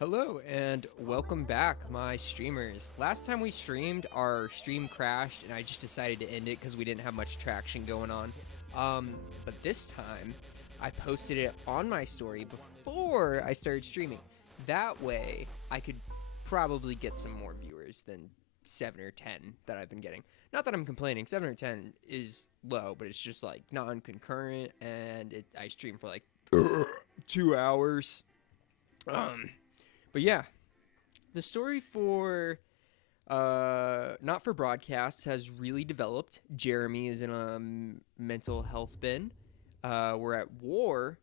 Hello and welcome back, my streamers. Last time we streamed, our stream crashed and I just decided to end it because we didn't have much traction going on. But this time, I posted it on my story before I started streaming. That way, I could probably get some more viewers than 7 or 10 that I've been getting. Not that I'm complaining, 7 or 10 is low, but it's just like non-concurrent and I stream for like 2 hours. But yeah, the story for Not for Broadcast has really developed. Jeremy is in a mental health bin. We're at war.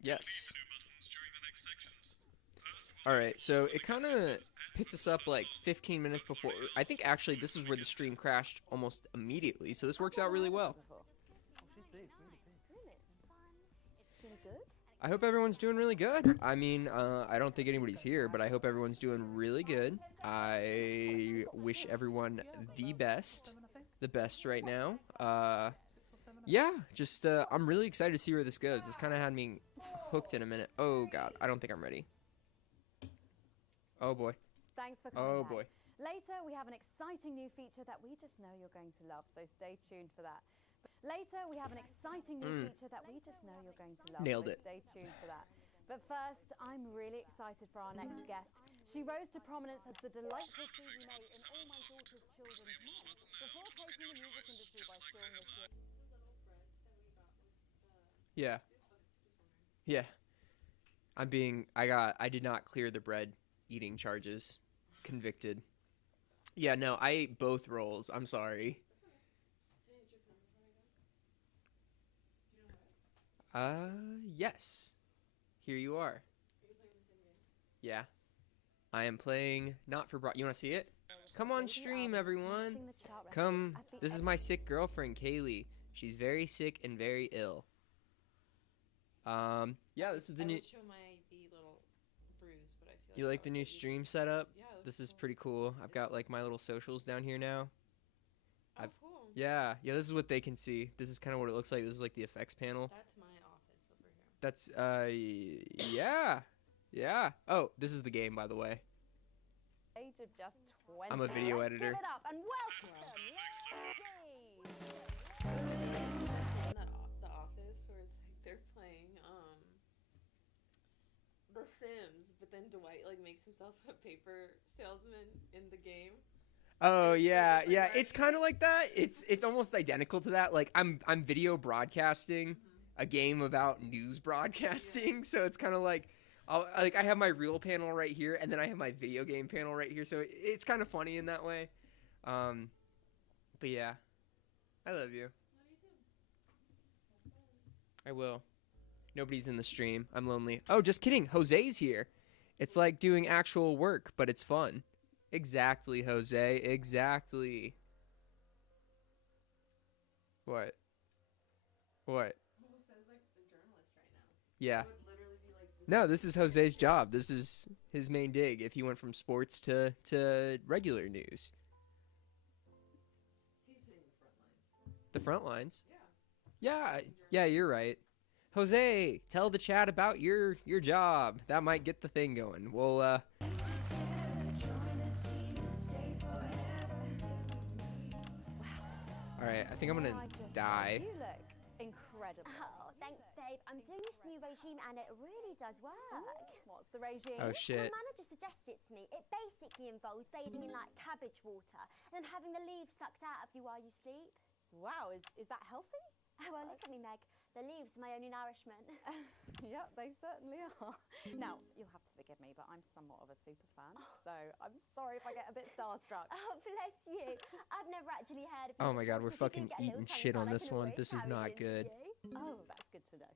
Yes. Alright, so it kind of picked us up like 15 minutes before. I think actually this is where the stream crashed almost immediately, so this works out really well. I hope everyone's doing really good. I mean, I don't think anybody's here, but I hope everyone's doing really good. I wish everyone the best right now. Yeah, just, I'm really excited to see where this goes. This kind of had me hooked in a minute. Oh, God, I don't think I'm ready. Oh, boy. Thanks for coming back. Boy. Later, we have an exciting new feature that we just know you're going to love, so stay tuned for that. Later, we have an exciting new feature that we just know you're going to love. Nailed so it. Stay tuned for that. But first, I'm really excited for our next guest. She rose to prominence as the delightful Susie May in All My Daughter's Children's Men before taking the music industry by storm this year. Yeah. Yeah. I did not clear the bread eating charges. Convicted. Yeah, no, I ate both rolls. I'm sorry. Yes. Here you are. Yeah. I am playing Not for Broad. You want to see it? Come on stream, everyone. Come. This is my sick girlfriend, Kaylee. She's very sick and very ill. Yeah, this is the new... I would show my little bruise, but I feel like You like the new stream setup? Yeah, This is pretty cool. I've got like my little socials down here now. Oh, cool. Yeah, this is what they can see. This is kind of what it looks like. This is like the effects panel. That's my office over here. That's, yeah. Yeah. Oh, this is the game, by the way. Age of just 20. I'm a video Let's editor. Give it up and welcome Lucy. The office where it's like they're playing The Sims, but then Dwight like makes himself a paper salesman in the game. Oh yeah, yeah. It's kind of like that. It's almost identical to that. Like I'm video broadcasting a game about news broadcasting, so it's kind of like I have my real panel right here, and then I have my video game panel right here. So it's kind of funny in that way. But yeah, I love you. Love you too. I will. Nobody's in the stream. I'm lonely. Oh, just kidding. Jose's here. It's like doing actual work, but it's fun. Exactly, Jose. Exactly. What? What? Almost says like a journalist right now. Yeah. It would literally be like this. No, this is Jose's job. This is his main dig if he went from sports to regular news. He's hitting the front lines. The front lines? Yeah. Yeah, you're right. Jose, tell the chat about your job. That might get the thing going. Well, All right, I think I'm gonna die. You look incredible. Oh, thanks, babe. I'm doing this new regime and it really does work. What's the regime? Oh My shit. manager suggested it to me. It basically involves bathing in like cabbage water and then having the leaves sucked out of you while you sleep. Wow, is that healthy? Oh, well, look at me, Meg. The leaves are my only nourishment. Yep, they certainly are. Now, you'll have to forgive me, but I'm somewhat of a super fan, so I'm sorry if I get a bit starstruck. Oh, bless you. I've never actually heard of Oh it my god, before, we're so if you fucking do get a little eating tongue shit on tie, I this can one. always This is carry not it good. into you. Oh, that's good to know.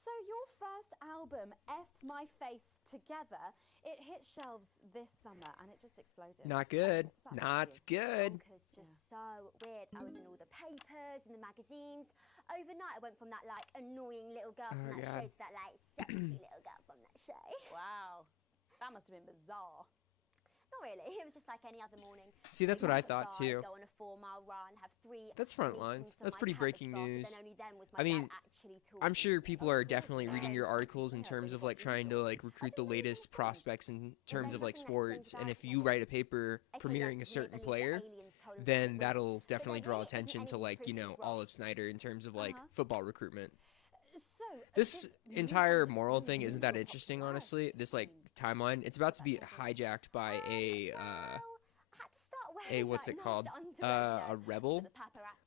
So your first album, F My Face Together, it hit shelves this summer and it just exploded. Not good. What's that Not like good. Bonkers, just so weird. I was in all the papers and the magazines. Overnight, I went from that like annoying little girl from that God. show to that like sexy little girl from that show. Wow, that must have been bizarre. Not really. It was just like any other morning. See, that's what I thought too. Go on a 4-mile run, have 3 That's front meetings lines. for That's my pretty cabbage breaking crop, but news. then only then was my I mean, dad actually talking I'm sure to me. people are definitely reading your articles in terms of like trying to like recruit the latest prospects in terms of like sports. And if you write a paper premiering a certain player, then that'll definitely draw attention to like, you know, Olive Snyder in terms of like football recruitment. So, This entire moral thing isn't that interesting, honestly. This like timeline, it's about to be hijacked by what's it called? A rebel.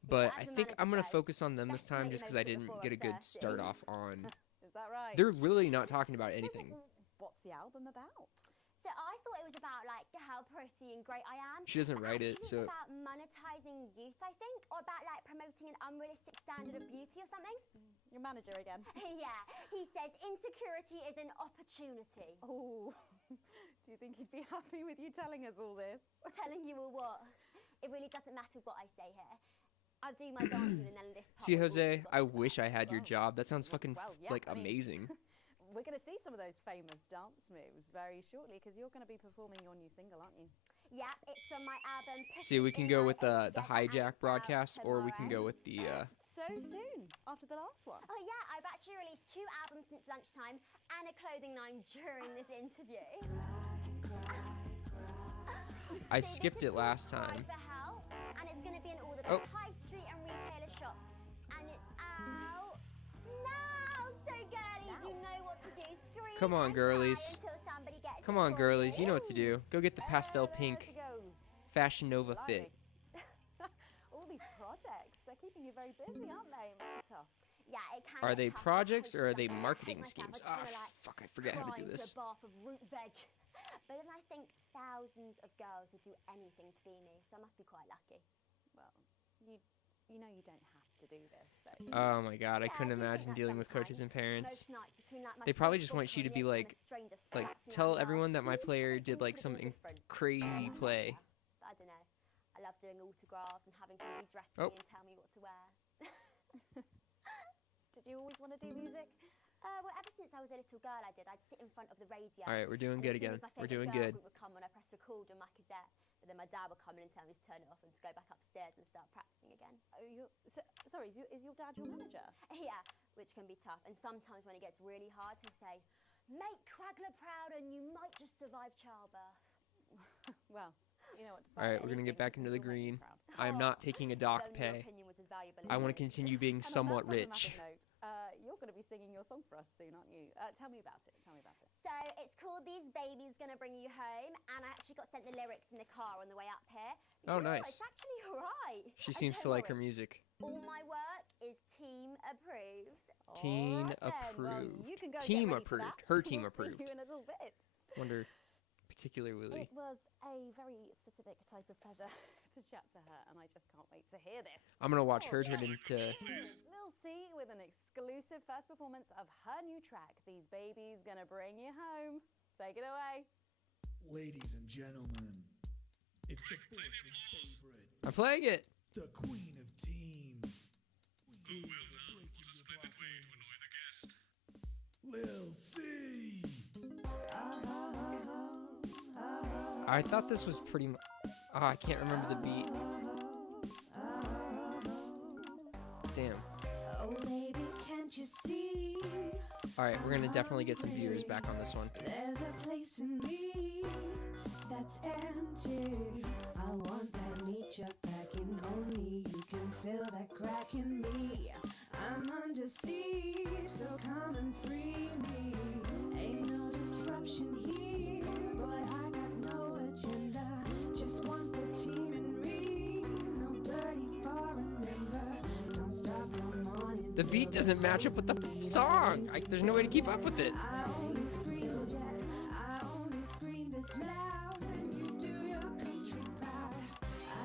But I think I'm gonna focus on them this time just because I didn't get a good start off on. Is that right? They're really not talking about anything. What's the album about? So I thought it was about like how pretty and great I am. She doesn't write it, Actually, so it's about monetizing youth, I think, or about like promoting an unrealistic standard of beauty or something. Your manager again. Yeah, he says insecurity is an opportunity. Oh, do you think he'd be happy with you telling us all this? Telling you all what? It really doesn't matter what I say here. I'll do my dancing and then this part. see, will all Jose, be I forgotten. wish I had your job. That sounds fucking Well, yeah, like I mean- amazing. We're going to see some of those famous dance moves very shortly because you're going to be performing your new single, aren't you? Yeah, it's from my album. See, we can go with the Together, and hijack it's out broadcast, or we can go tomorrow. with the. So soon after the last one. Oh yeah, I've actually released 2 albums since lunchtime and a clothing line during this interview. I See, skipped this it is called last Cry time. for Help, and it's going to be in all the Oh. high street and retailer shops, and it's out now. So girlies, you know what to do. Scream Come on, and girlies. cry until somebody gets Come it on, for girlies, you know what to do. Go get the pastel There pink she goes. Fashion Nova Blimey. fit. All these projects, they're keeping you very busy, aren't they? It must be tough. Yeah, it can Are get they tough, projects I or are hate they myself. I hate marketing myself. schemes? I just Ah, wanna, like, fuck, I forget how to cry do into this. a bath of root veg. But then I think thousands of girls would do anything to be me, so I must be quite lucky. Well, you know you don't have to do this, though. Oh my god, I Yeah, couldn't do think imagine that dealing with coaches and sometimes. parents. Most nights between, like, my They probably just Facebook want you to be list and like, a stranger like slaps me tell on the everyone ass. that my player did like Could've some been different. crazy play. But I don't know. I love doing autographs and having somebody dress Oh. me and tell me what to wear. Did you always want to do music? Well, ever since I was a little girl, I did. I'd sit in front of the radio. All right, we're doing and good as soon again. as my We're favourite doing girl good. group would come when I pressed record on my cassette, but then my dad would come in and tell me to turn it off and to go back upstairs and start practicing again. Oh, sorry, is your dad your manager? Yeah, which can be tough. And sometimes when it gets really hard, he'll say, "Make Quagler proud and you might just survive childbirth." Well, you know what? All right, we're gonna get back into the green. I am not taking a If doc only your pay. opinion was as valuable I as want to mine. continue being And on somewhat that rich. problematic note, you're going to be singing your song for us soon, aren't you? Tell me about it. Tell me about it. So it's called These Babies Gonna Bring You Home, and I actually got sent the lyrics in the car on the way up here. Oh, Yeah, nice. It's actually alright. She And seems to don't like her worry, music. all my work is team approved. Teen All right then. Well, approved. you can go and Team get ready for approved. that. Her team We'll approved. See you in a little bit. Wonder particularly. It was a very specific type of pleasure to chat to her, and I just can't wait to hear this. I'm gonna watch her Oh, turn into. Here's Lil C with an exclusive first performance of her new track, These Babies Gonna Bring You Home. Take it away. Ladies and gentlemen, it's the Force's favorite, I'm playing it. the Queen of Team. Who's the breaking your block Lil C. I thought this was pretty. Oh, I can't remember the beat. Damn. Oh, baby, can't you see? All right, we're gonna definitely get some viewers back on this one. There's a place in me that's empty. I want that meet you back in only you can fill that crack in me. I'm under siege, so come and free me. Ain't no disruption here, boy, I got no agenda. Just want the team and me, no dirty foreign member. Don't stop no morning. The beat doesn't match up with the song. There's no way to keep up with it. I only scream this, I only scream this loud when you do your country proud.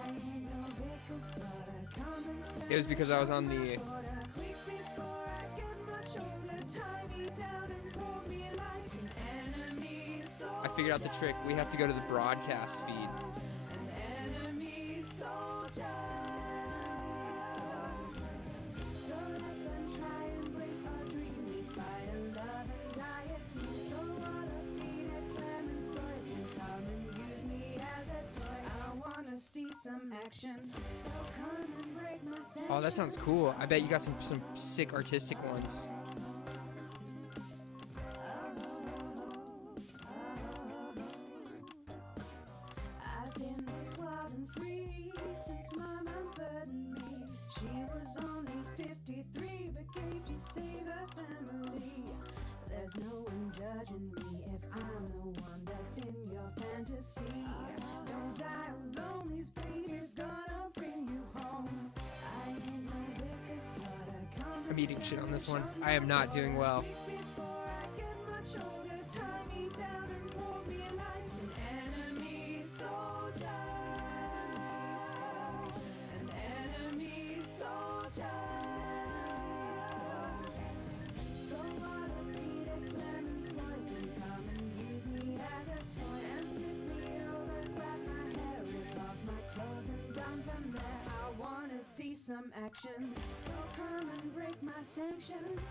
I ain't no Vickers, but I come and spend It was because I was on the. quarter quick before I get much older. Tie me down and pull me like an enemy I figured out the trick. We have to go to the broadcast feed. an enemy soldier. So let them try and break our dream. We fight and love and die a team. So what a feat at Clemens boys can come and use me action. So come and break my sanctions. Oh, that sounds cool. I bet you got some sick artistic ones. I've been this wild and free since my mom burdened me. She was only 53, but gave to save her family. There's no one judging me if I'm the one that's in your fantasy. Don't die alone, this baby's gonna bring you home. I ain't no liquor store to come. I'm eating shit on this one. I am not doing well. Before I get much older, tie me down and pour me like an enemy soldier. An enemy soldier. So what if Peter Clemens poison come and use me as a toy and flip me over, grab my hair, rip off my clothes and down from there? I wanna see some action, so come and break my sanctions.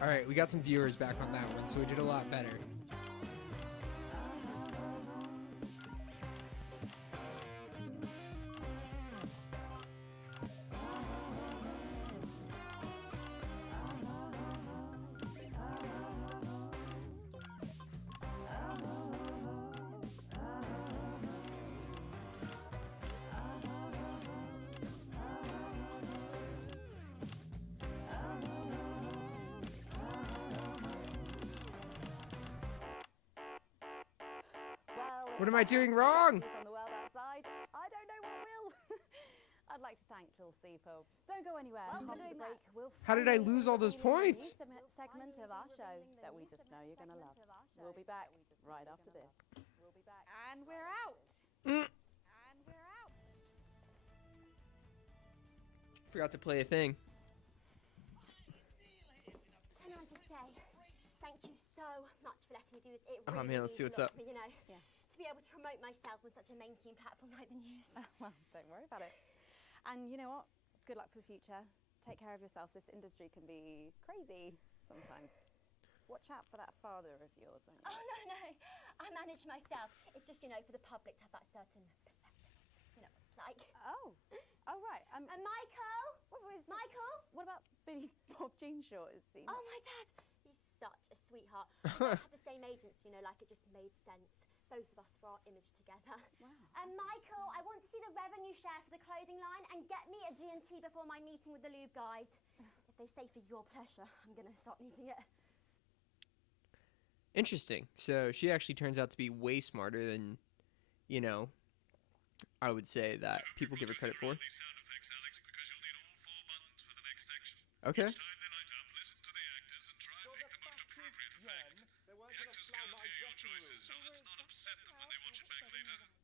All right, we got some viewers back on that one, so we did a lot better. What am I doing wrong? On the world outside, I don't know what will. I'd like to thank Lil C for. Don't go anywhere. Well, After the doing break, that. we'll. How did I finally lose all those reveal a new points? segment of our show that we just know you're gonna love. We'll be back right after this. We'll be back. And we're out. Mm. And we're out. Forgot to play a thing. Can I just say, thank you so much for letting me do this. It Oh, really man, let's see means what's a lot up. to me, you know. Yeah. To be able to promote myself on such a mainstream platform like the news. Well, don't worry about it. And you know what? Good luck for the future. Take care of yourself. This industry can be crazy sometimes. Watch out for that father of yours, won't you? Oh, no. I manage myself. It's just, you know, for the public to have that certain perspective. You know what it's like. Oh. Oh, right. And Michael? What was... Michael? What about Billy Bob Jeanshaw? Is he... Oh, my dad. He's such a sweetheart. We had the same agents, you know, like it just made sense. Both of us for our image together. Wow. And Michael, I want to see the revenue share for the clothing line and get me a G&T before my meeting with the lube guys. If they say for your pleasure, I'm going to start needing it. Interesting. So she actually turns out to be way smarter than, you know, I would say that people give her credit for. Okay.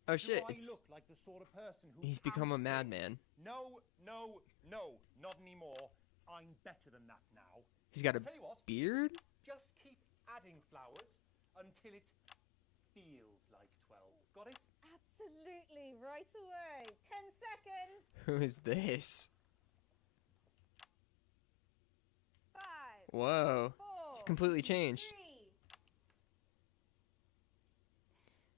Oh shit, it's... Like the sort of person who He's become a counts madman. things. No, not anymore. I'm better than that now. He's got a Tell you what, beard? just keep adding flowers until it feels like 12. Got it? Absolutely. Right away. 10 seconds. Who is this? 5. Whoa. 4. It's completely changed.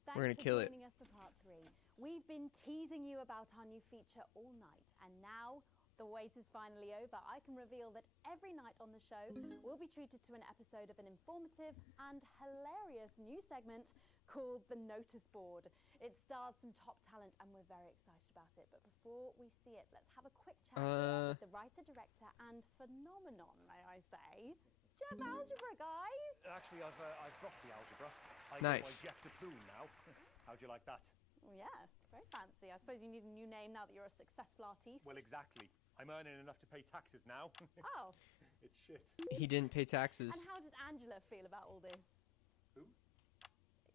3. We're gonna kill it. Thanks for joining us for part 3. We've been teasing you about our new feature all night, and now the wait is finally over. I can reveal that every night on the show will be treated to an episode of an informative and hilarious new segment called The Notice Board. It stars some top talent, and we're very excited about it. But before we see it, let's have a quick chat with the writer, director, and phenomenon, may I say, Jeff Algebra, guys. Actually, I've dropped the algebra. I Nice. go by Jeff DePoon now. How'd you like that? Well, yeah, very fancy. I suppose you need a new name now that you're a successful artiste. Well, exactly. I'm earning enough to pay taxes now. Oh, It's shit. He didn't pay taxes. and how does Angela feel about all this? Who?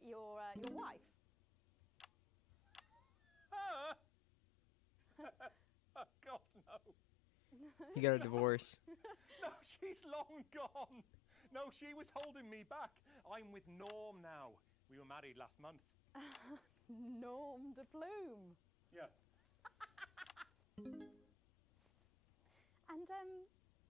Your wife. Ah! Oh, God, no. He got a divorce. No, she's long gone. No, she was holding me back. I'm with Norm now. We were married last month. Norm de Plume. Yeah. And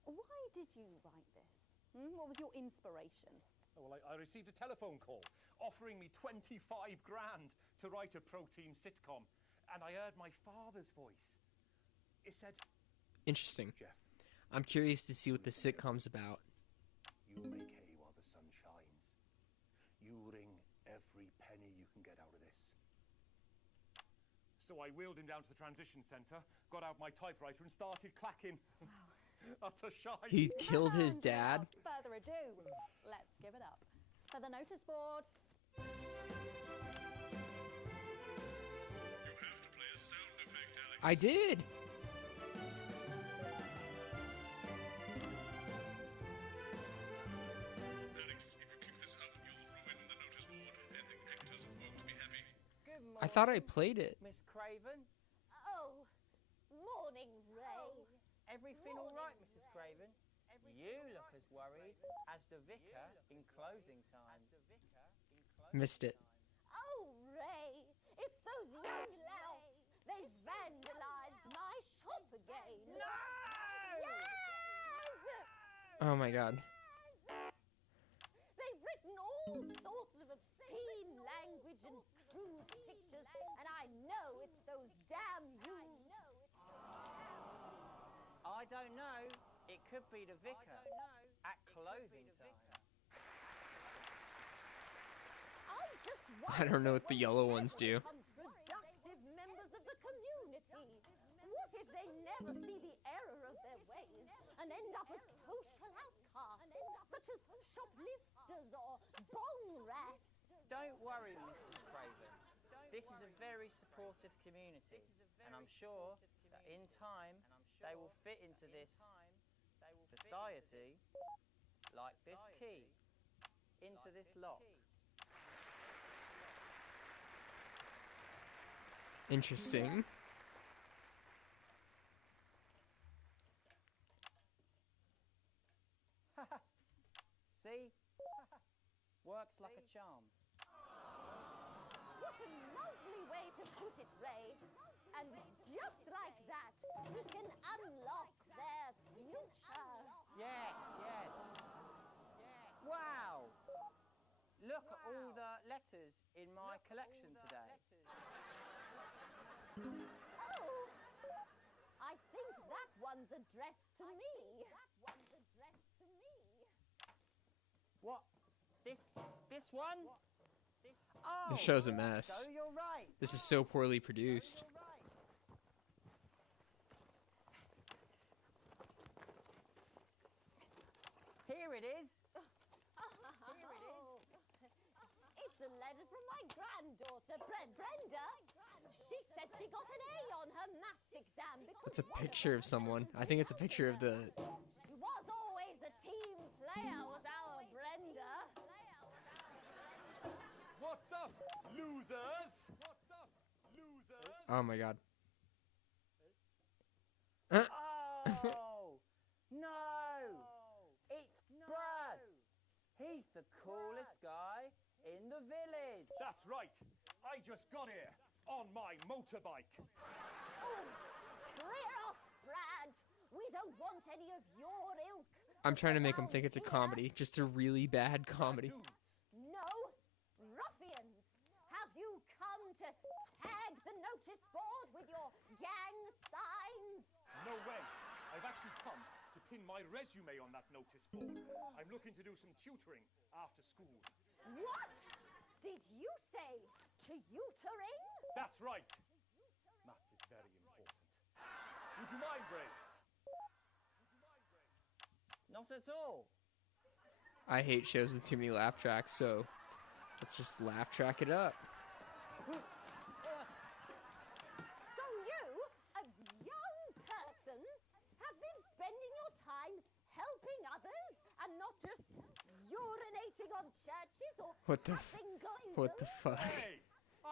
why did you write this? What was your inspiration? Oh, well, I received a telephone call offering me 25 grand to write a pro-team sitcom, and I heard my father's voice. It said, Interesting. Jeff, I'm curious to see what the sitcom's about. you make hay while the sun shines. You wring every penny you can get out of this. So I wheeled him down to the transition centre, got out my typewriter and started clacking. Utter shite. He killed his And dad. without further ado, let's give it up for the notice board. You have to play a sound effect, Alex. I did. Alex, if you keep this up, you'll ruin the notice board, and the actors won't be happy. Good morning, I thought I played it. Miss Craven. Oh, morning, Ray. Everything all right, Mrs. Craven? You look as worried as the vicar in closing time. Missed it. Oh, Ray, it's those young louts. They've vandalized my shop again. No! Yes! Oh my god. They've written all sorts of obscene language and crude pictures, and I know it's those damn I don't know. It could be the vicar at closing time. I don't know what the yellow ones do. Productive members of the community. What if they never see the error of their ways and end up as social outcasts, such as shoplifters or bong rats? Don't worry, Mrs. Craven. This is a very supportive community, and I'm sure that in time they will fit into this society like this key into this lock. Interesting. See? Works like a charm. What a lovely way to put it, Ray. And just like that, we can unlock their future. Yes, yes. Wow! Look at all the letters in my collection today. Oh, I think that one's addressed to me. What? This one? Oh, This show's a mess. So you're right. This is so poorly produced. You're right. Here it is. It's a letter from my granddaughter, Brenda. She says she got an A on her maths exam because It's a picture of someone. I think it's a picture of the... she was always a team player, was our Brenda. What's up, losers? What's up, losers? Oh my god. Oh, no. It's Brad. He's the coolest guy in the village. That's right. I just got here on my motorbike. Oh, clear off, Brad. We don't want any of your ilk. I'm trying to make him think it's a around comedy. Just a really bad comedy. Dudes. here. No, ruffians. Have you come to tag the notice board with your gang signs? No way. I've actually come to pin my resume on that notice board. I'm looking to do some tutoring after school. What did you say? Tutoring? That's right. Maths is very important. Would you mind, Ray? Not at all. I hate shows with too many laugh tracks, so let's just laugh track it up. So you, a young person, have been spending your time helping others and not just urinating on churches or What the having going What the fuck? Hey!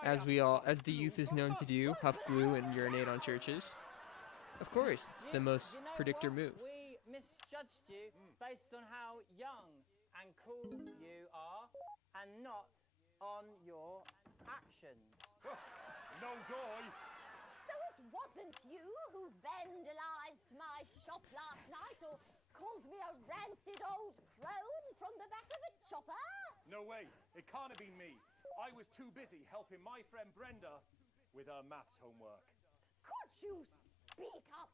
As the youth is known to do, huff glue and urinate on churches. Of course, it's the most You know predictor what? move. We misjudged you based on how young and cool you are and not on your actions. No doy. So it wasn't you who vandalized my shop last night or called me a rancid old crone from the back of a Chopper? No way. It can't have been me. I was too busy helping my friend Brenda with her maths homework. Could you speak up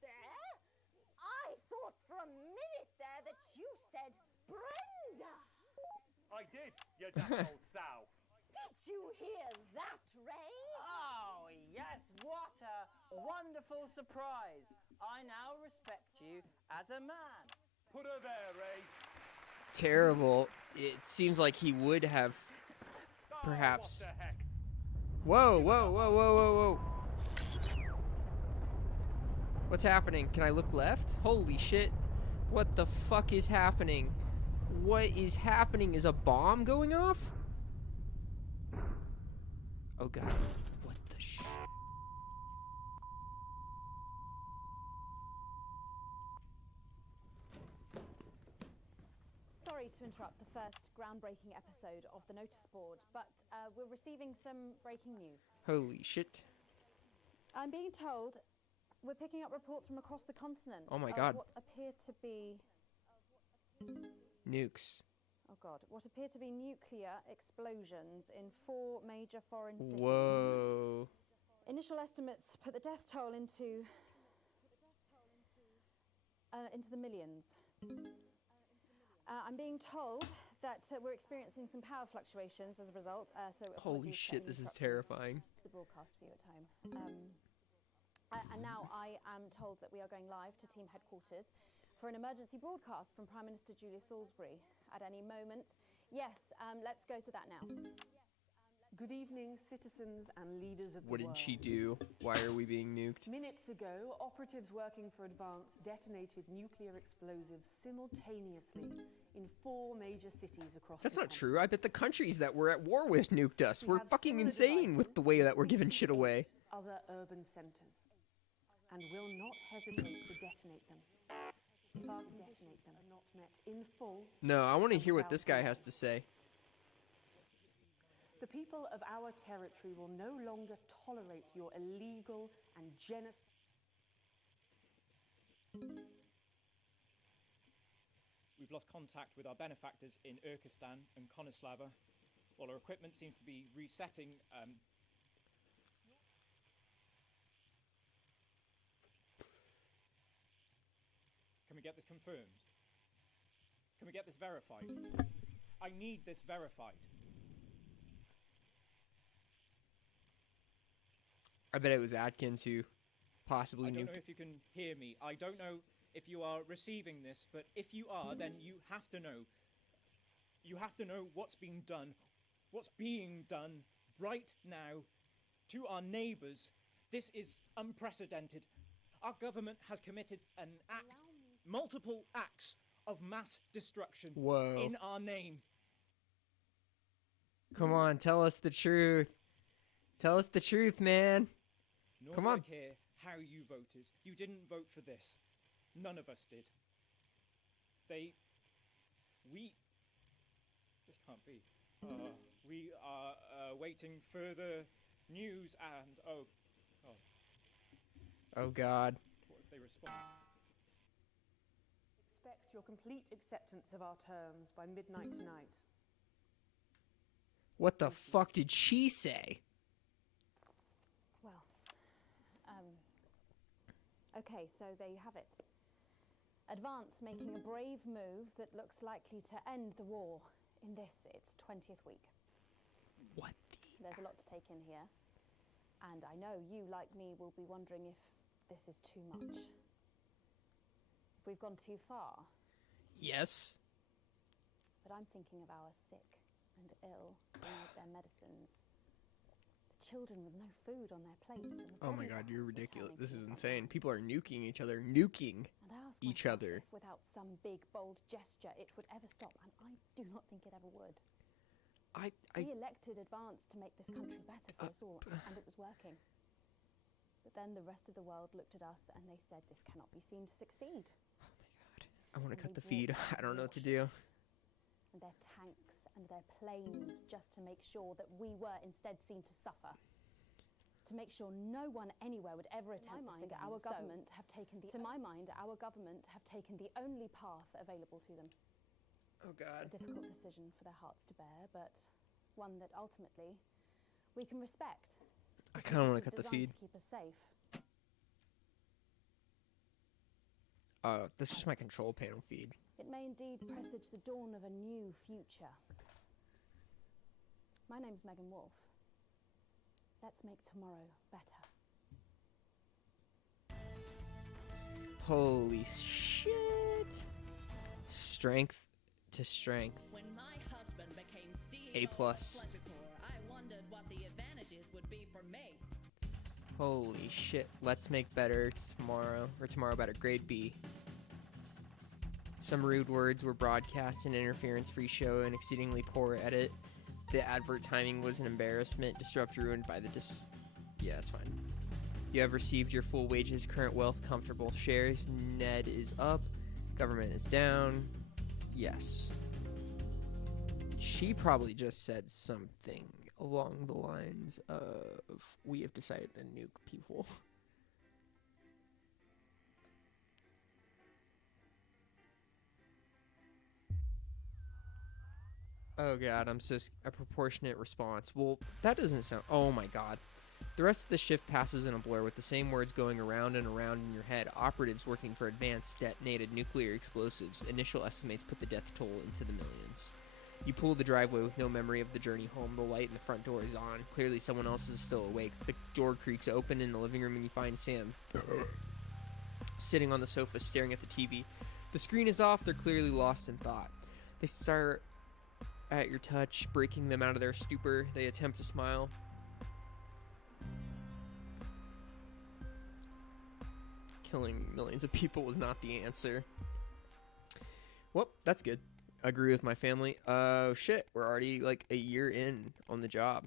there? I thought for a minute there that you said Brenda. I did, you damn old sow. Did you hear that, Ray? Oh, yes, what a wonderful surprise. I now respect you as a man. Put her there, Ray. Terrible. It seems like he would have perhaps. Oh, what the heck? Whoa, whoa, whoa, whoa, whoa, whoa. What's happening? Can I look left? Holy shit. What the fuck is happening? What is happening? Is a bomb going off? Oh god. What the shit? Sorry to interrupt the first groundbreaking episode of the notice board, but we're receiving some breaking news. Holy shit. I'm being told we're picking up reports from across the continent. Oh my of God. What appear to be Nukes. Oh god, what appear to be nuclear explosions in 4 major foreign cities. Whoa. Initial estimates put the death toll into the millions. I'm being told that we're experiencing some power fluctuations as a result. So Holy apologies for shit, any this is interruption terrifying. to the broadcast view at home. And now I am told that we are going live to team headquarters for an emergency broadcast from Prime Minister Julia Salisbury at any moment. Yes, let's go to that now. Good evening, citizens and leaders of the What world. did she do? Why are we being nuked? Minutes ago, operatives working for Advance detonated nuclear explosives simultaneously in 4 major cities across That's the not country. true. I bet the countries that we're at war with nuked us. We We're have fucking similar insane with devices the way that we're in giving shit away. 58 other urban centers, and will not hesitate to detonate them. If our detonate them are not met in full. No, I want to and hear what without this guy delay. has to say. The people of our territory will no longer tolerate your illegal and genocide. We've lost contact with our benefactors in Urkistan and Konoslava, while our equipment seems to be resetting. Can we get this confirmed? Can we get this verified? I need this verified. I bet it was Atkins who possibly I don't nuked. know if you can hear me. I don't know if you are receiving this, but if you are, then you have to know. You have to know what's being done right now to our neighbours. This is unprecedented. Our government has committed an act, multiple acts of mass destruction Whoa. in our name. Come on, tell us the truth. Tell us the truth, man. Nor Come do on. I care how you voted. You didn't vote for this. None of us did. This can't be. We are waiting further news and, oh, Oh god. what if they respond? Expect your complete acceptance of our terms by midnight tonight. What the fuck did she say? Well, okay, so there you have it. Advance making a brave move that looks likely to end the war in its 20th week. What There's a lot to take in here. And I know you, like me, will be wondering if this is too much. If we've gone too far. Yes. But I'm thinking of our sick and ill who need their medicines. The children with no food on their plates. And the Oh my body god, you're bags ridiculous. returning This to is the insane. front. People are nuking each other. Nuking And I ask each myself other. if without some big, bold gesture it would ever stop, and I do not think it ever would. We elected Advance to make this country better for us all, and it was working. But then the rest of the world looked at us and they said, this cannot be seen to succeed. I want to And cut they the feed. brought I don't know what to do. and their tanks and their planes just to make sure that we were instead seen to suffer. To make sure no one anywhere would ever attempt this again. Our government have taken the, to my mind, our government have taken the only path available to them. Oh, God. A difficult decision for their hearts to bear, but one that ultimately we can respect. I kind of want to cut the Designed feed. to keep us safe. That's just my control panel feed. It may indeed presage the dawn of a new future. My name's Megan Wolf. Let's make tomorrow better. Holy shit. Strength to strength. When my husband became CEO A+. of Pleasure Corps, I wondered what the advantages would be for me. Holy shit. Let's make better tomorrow. Or tomorrow better. Grade B. Some rude words were broadcast in interference-free show and exceedingly poor edit. The advert timing was an embarrassment. Disrupt ruined by the Yeah, that's fine. You have received your full wages, current wealth, comfortable shares. Ned is up. Government is down. Yes. She probably just said something along the lines of, we have decided to nuke people. Oh god, I'm so a proportionate response. Well, that doesn't sound. Oh my god. The rest of the shift passes in a blur with the same words going around and around in your head. Operatives working for advanced detonated nuclear explosives. Initial estimates put the death toll into the millions. You pull the driveway with no memory of the journey home. The light in the front door is on. Clearly someone else is still awake. The door creaks open in the living room and you find Sam sitting on the sofa staring at the TV. The screen is off. They're clearly lost in thought. They start at your touch, breaking them out of their stupor. They attempt to smile. Killing millions of people was not the answer. Well, that's good. Agree with my family. Oh shit, we're already like a year in on the job.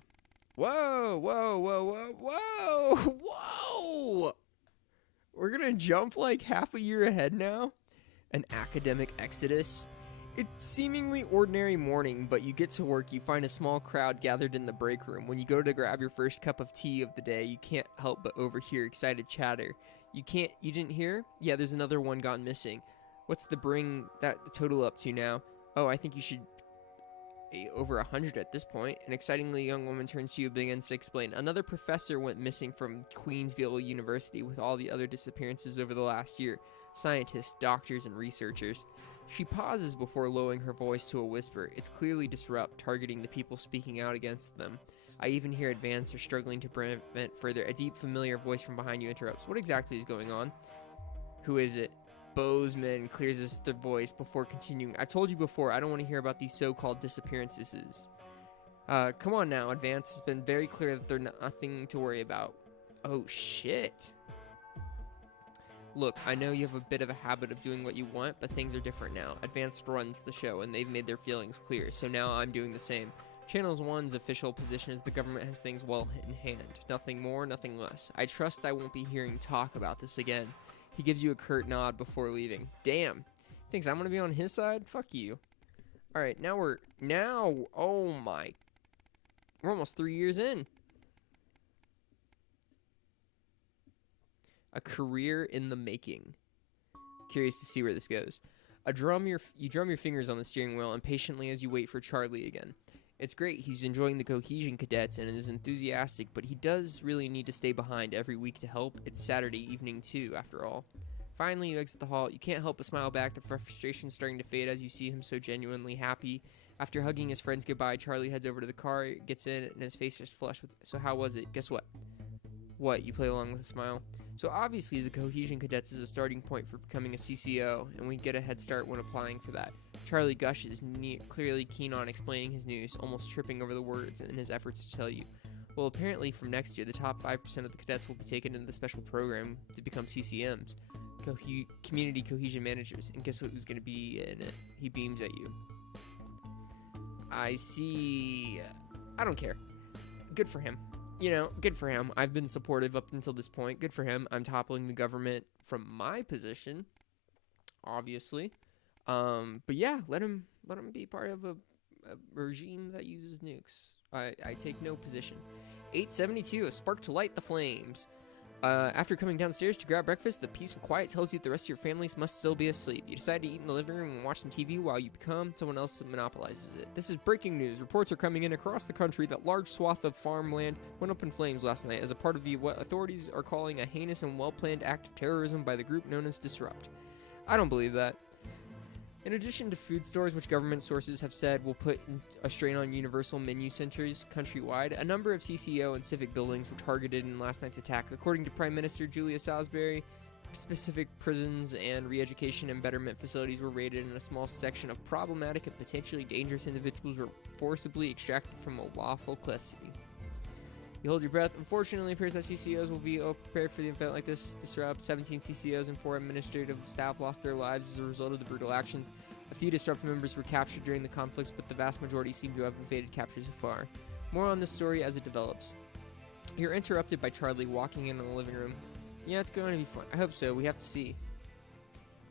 Whoa, whoa, whoa, whoa, whoa, whoa! We're gonna jump like half a year ahead now? An academic exodus? It's seemingly ordinary morning, but you get to work, you find a small crowd gathered in the break room. When you go to grab your first cup of tea of the day, you can't help but overhear excited chatter. You didn't hear? Yeah, there's another one gone missing. What's the bring that total up to now? Oh, I think you should be over 100 at this point. An excitingly young woman turns to you and begins to explain. Another professor went missing from Queensville University with all the other disappearances over the last year. Scientists, doctors, and researchers. She pauses before lowering her voice to a whisper. It's clearly disrupt, targeting the people speaking out against them. I even hear advance or struggling to prevent further. A deep, familiar voice from behind you interrupts. What exactly is going on? Who is it? Bozeman clears the voice before continuing. I've told you before, I don't want to hear about these so-called disappearances. Come on now, Advance has been very clear that they're nothing to worry about. Oh, shit. Look, I know you have a bit of a habit of doing what you want, but things are different now. Advanced runs the show, and they've made their feelings clear, so now I'm doing the same. Channel 1's official position is the government has things well in hand. Nothing more, nothing less. I trust I won't be hearing talk about this again. He gives you a curt nod before leaving. Damn. Thinks I'm gonna be on his side? Fuck you. Alright, oh my. We're almost 3 years in. A career in the making. Curious to see where this goes. You drum your fingers on the steering wheel impatiently as you wait for Charlie again. It's great, he's enjoying the cohesion cadets and is enthusiastic, but he does really need to stay behind every week to help. It's Saturday evening too, after all. Finally, you exit the hall. You can't help but smile back, the frustration starting to fade as you see him so genuinely happy. After hugging his friends goodbye, Charlie heads over to the car, gets in, and his face is flushed with, so how was it? Guess what? What? You play along with a smile? So obviously the cohesion cadets is a starting point for becoming a CCO, and we get a head start when applying for that. Charlie gushes, clearly keen on explaining his news, almost tripping over the words in his efforts to tell you. Well, apparently from next year, the top 5% of the cadets will be taken into the special program to become CCMs, community cohesion managers, and guess who's going to be in it? He beams at you. I see. I don't care. Good for him. You know, good for him. I've been supportive up until this point. Good for him. I'm toppling the government from my position, obviously. But yeah, let him be part of a regime that uses nukes. I take no position. 872, a spark to light the flames. After coming downstairs to grab breakfast, the peace and quiet tells you the rest of your families must still be asleep. You decide to eat in the living room and watch some TV while you become someone else that monopolizes it. This is breaking news. Reports are coming in across the country that large swath of farmland went up in flames last night as a part of what authorities are calling a heinous and well-planned act of terrorism by the group known as Disrupt. I don't believe that. In addition to food stores, which government sources have said will put a strain on universal menu centers countrywide, a number of CCO and civic buildings were targeted in last night's attack. According to Prime Minister Julia Salisbury, specific prisons and re-education and betterment facilities were raided, and a small section of problematic and potentially dangerous individuals were forcibly extracted from a lawful custody. You hold your breath. Unfortunately, it appears that CCOs will be prepared for the event like this. Disrupt 17 CCOs and 4 administrative staff lost their lives as a result of the brutal actions. A few Disrupt members were captured during the conflicts, but the vast majority seem to have evaded capture so far. More on this story as it develops. You're interrupted by Charlie walking in the living room. Yeah, it's going to be fun. I hope so. We have to see.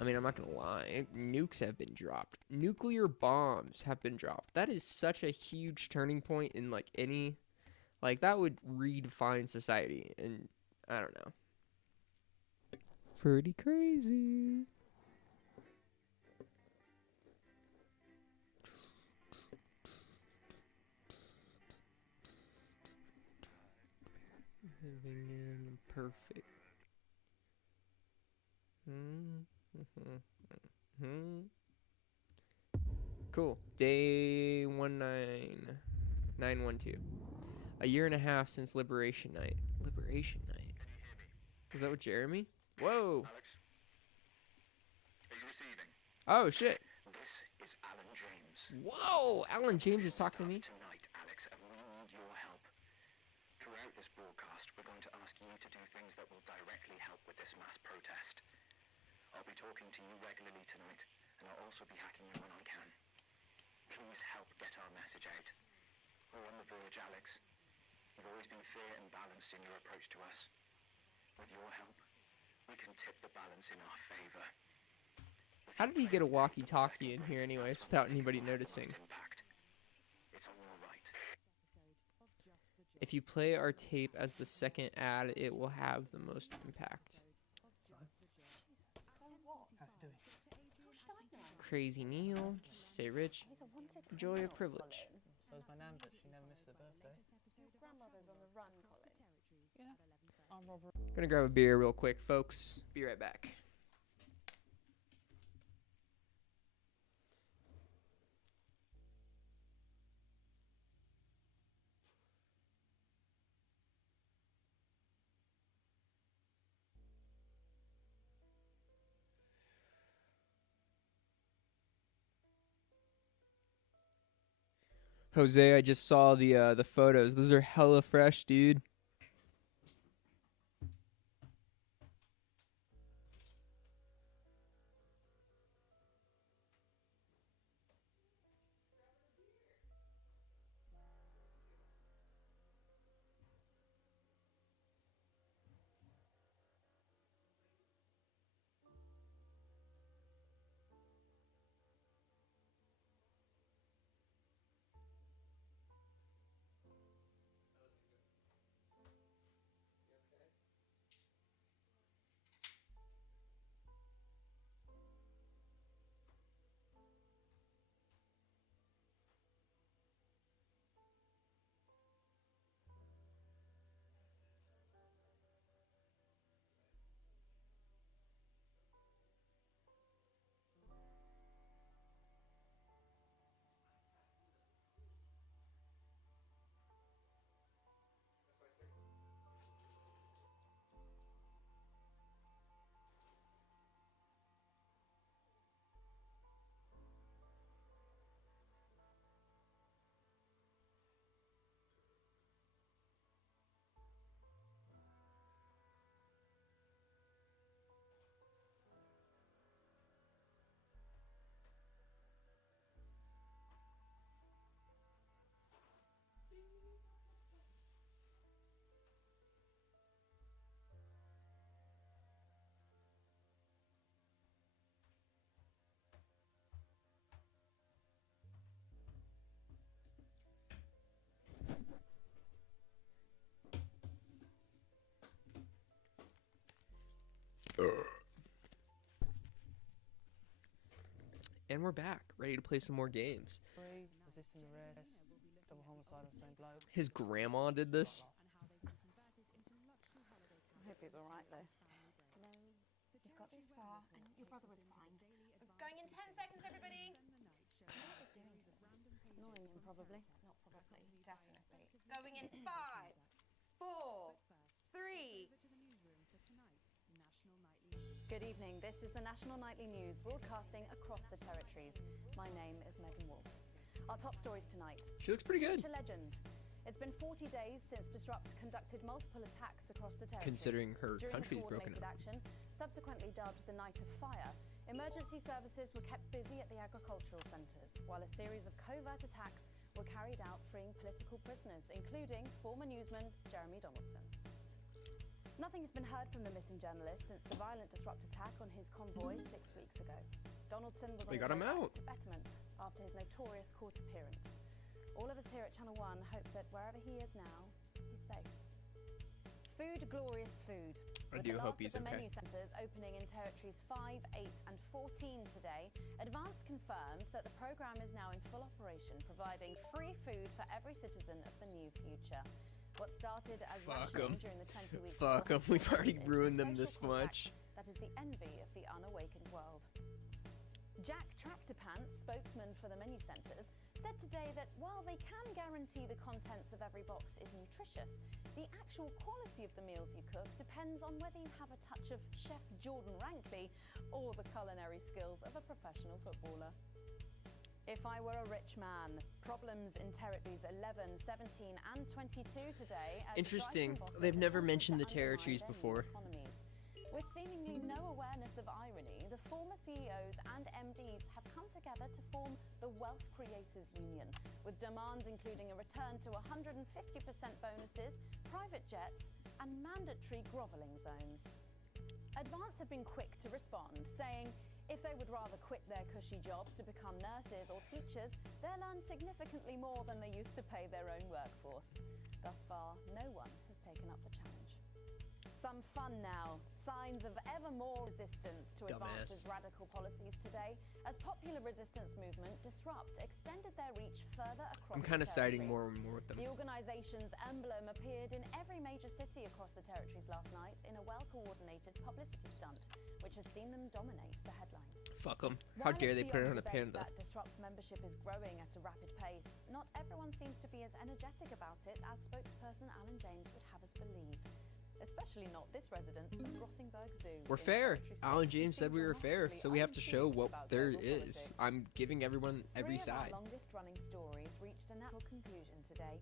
I mean, I'm not going to lie. Nukes have been dropped. Nuclear bombs have been dropped. That is such a huge turning point in, like, any... Like, that would redefine society, and I don't know. Pretty crazy. Living in perfect. Cool. Day 19912. A year and a half since Liberation Night. Liberation Night. Is that what Jeremy? Whoa. Alex, are you receiving? Oh shit. This is Alan James. Whoa, Alan James is talking to me. Tonight, Alex, and we need your help. Throughout this broadcast, we're going to ask you to do things that will directly help with this mass protest. I'll be talking to you regularly tonight, and I'll also be hacking you when I can. Please help get our message out. We're on the verge, Alex. You've always been fair and balanced in your approach to us. With your help, we can tip the balance in our favor. How did he get a walkie-talkie in here anyways without anybody noticing? It's on your right. If you play our tape as the second ad, it will have the most impact. Crazy Neil, just stay rich. Joy of privilege. So is my nan, but she never misses her birthday. Your grandmother's on the run, Colin. Yeah. Gonna grab a beer real quick, folks. Be right back. Jose, I just saw the photos. Those are hella fresh, dude. And we're back, ready to play some more games. Resisting arrest, double homicide on the same bloke. His grandma did this. I hope he's alright though. No. He's got this far, and your brother was fine. Going in 10 seconds, everybody. Annoying him, probably. Not probably, definitely. Going in 5, 4, 3. Good evening. This is the National Nightly News broadcasting across the territories. My name is Megan Wolf. Our top stories tonight. She looks pretty good. Future legend. It's been 40 days since Disrupt conducted multiple attacks across the territory. Considering her During country's a broken coordinated up. action, subsequently dubbed the Night of Fire, emergency services were kept busy at the agricultural centres, while a series of covert attacks were carried out freeing political prisoners, including former newsman Jeremy Donaldson. Nothing has been heard from the missing journalist since the violent Disrupt attack on his convoy 6 weeks ago. Donaldson was on We his got him way back out. to Betterment after his notorious court appearance. All of us here at Channel 1 hope that wherever he is now, he's safe. Food, glorious food. I With do the hope last he's of the okay. menu centres opening in territories 5, 8 and 14 today, Advance confirmed that the programme is now in full operation, providing free food for every citizen of the new future. What started as Fuck rationing 'em. during the 20 weeks Fuck 'em. We've already ruined them this much. much. That is the envy of the unawakened world. Jack Tractorpants, spokesman for the menu centres, said today that while they can guarantee the contents of every box is nutritious, the actual quality of the meals you cook depends on whether you have a touch of Chef Jordan Rankley or the culinary skills of a professional footballer. If I were a rich man, problems in territories 11, 17 and 22 today. As Interesting. striking bosses They've never attempt to mentioned the undermine territories their new before. economies. With seemingly no awareness of irony, the former CEOs and MDs have come together to form the Wealth Creators Union, with demands including a return to 150% bonuses, private jets and mandatory grovelling zones. Advance have been quick to respond, saying if they would rather quit their cushy jobs to become nurses or teachers, they'll earn significantly more than they used to pay their own workforce. Thus far, no one has taken up the challenge. Some fun now. Signs of ever more resistance to Advance's radical policies today, as popular resistance movement Disrupt extended their reach further across I'm kind of the siding territories. more and more with them. The organisation's emblem appeared in every major city across the territories last night in a well-coordinated publicity stunt, which has seen them dominate the headlines. Fuck them. How While dare it's they put it beyond on a debate panda? that Disrupt's membership is growing at a rapid pace, not everyone seems to be as energetic about it as spokesperson Alan James would have us believe. Especially not this resident of Grottingburg Zoo. We're in fair. Territory 6, Alan who James said seems we were fair, remarkably so we have to show unenthused what about there global is. politics. I'm giving everyone every Three of side. our longest running stories reached a natural conclusion today.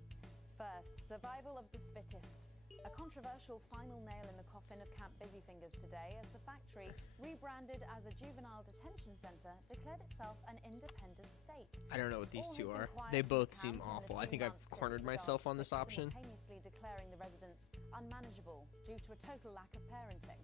First, survival of the fittest. A controversial final nail in the coffin of Camp Busyfingers today, as the factory, rebranded as a juvenile detention centre, declared itself an independent state. I don't know what these All two has been are. quiet They in both the seem camp in the awful. I 2 think I've months since cornered the myself on guards this quit, option. simultaneously declaring the residents unmanageable due to a total lack of parenting.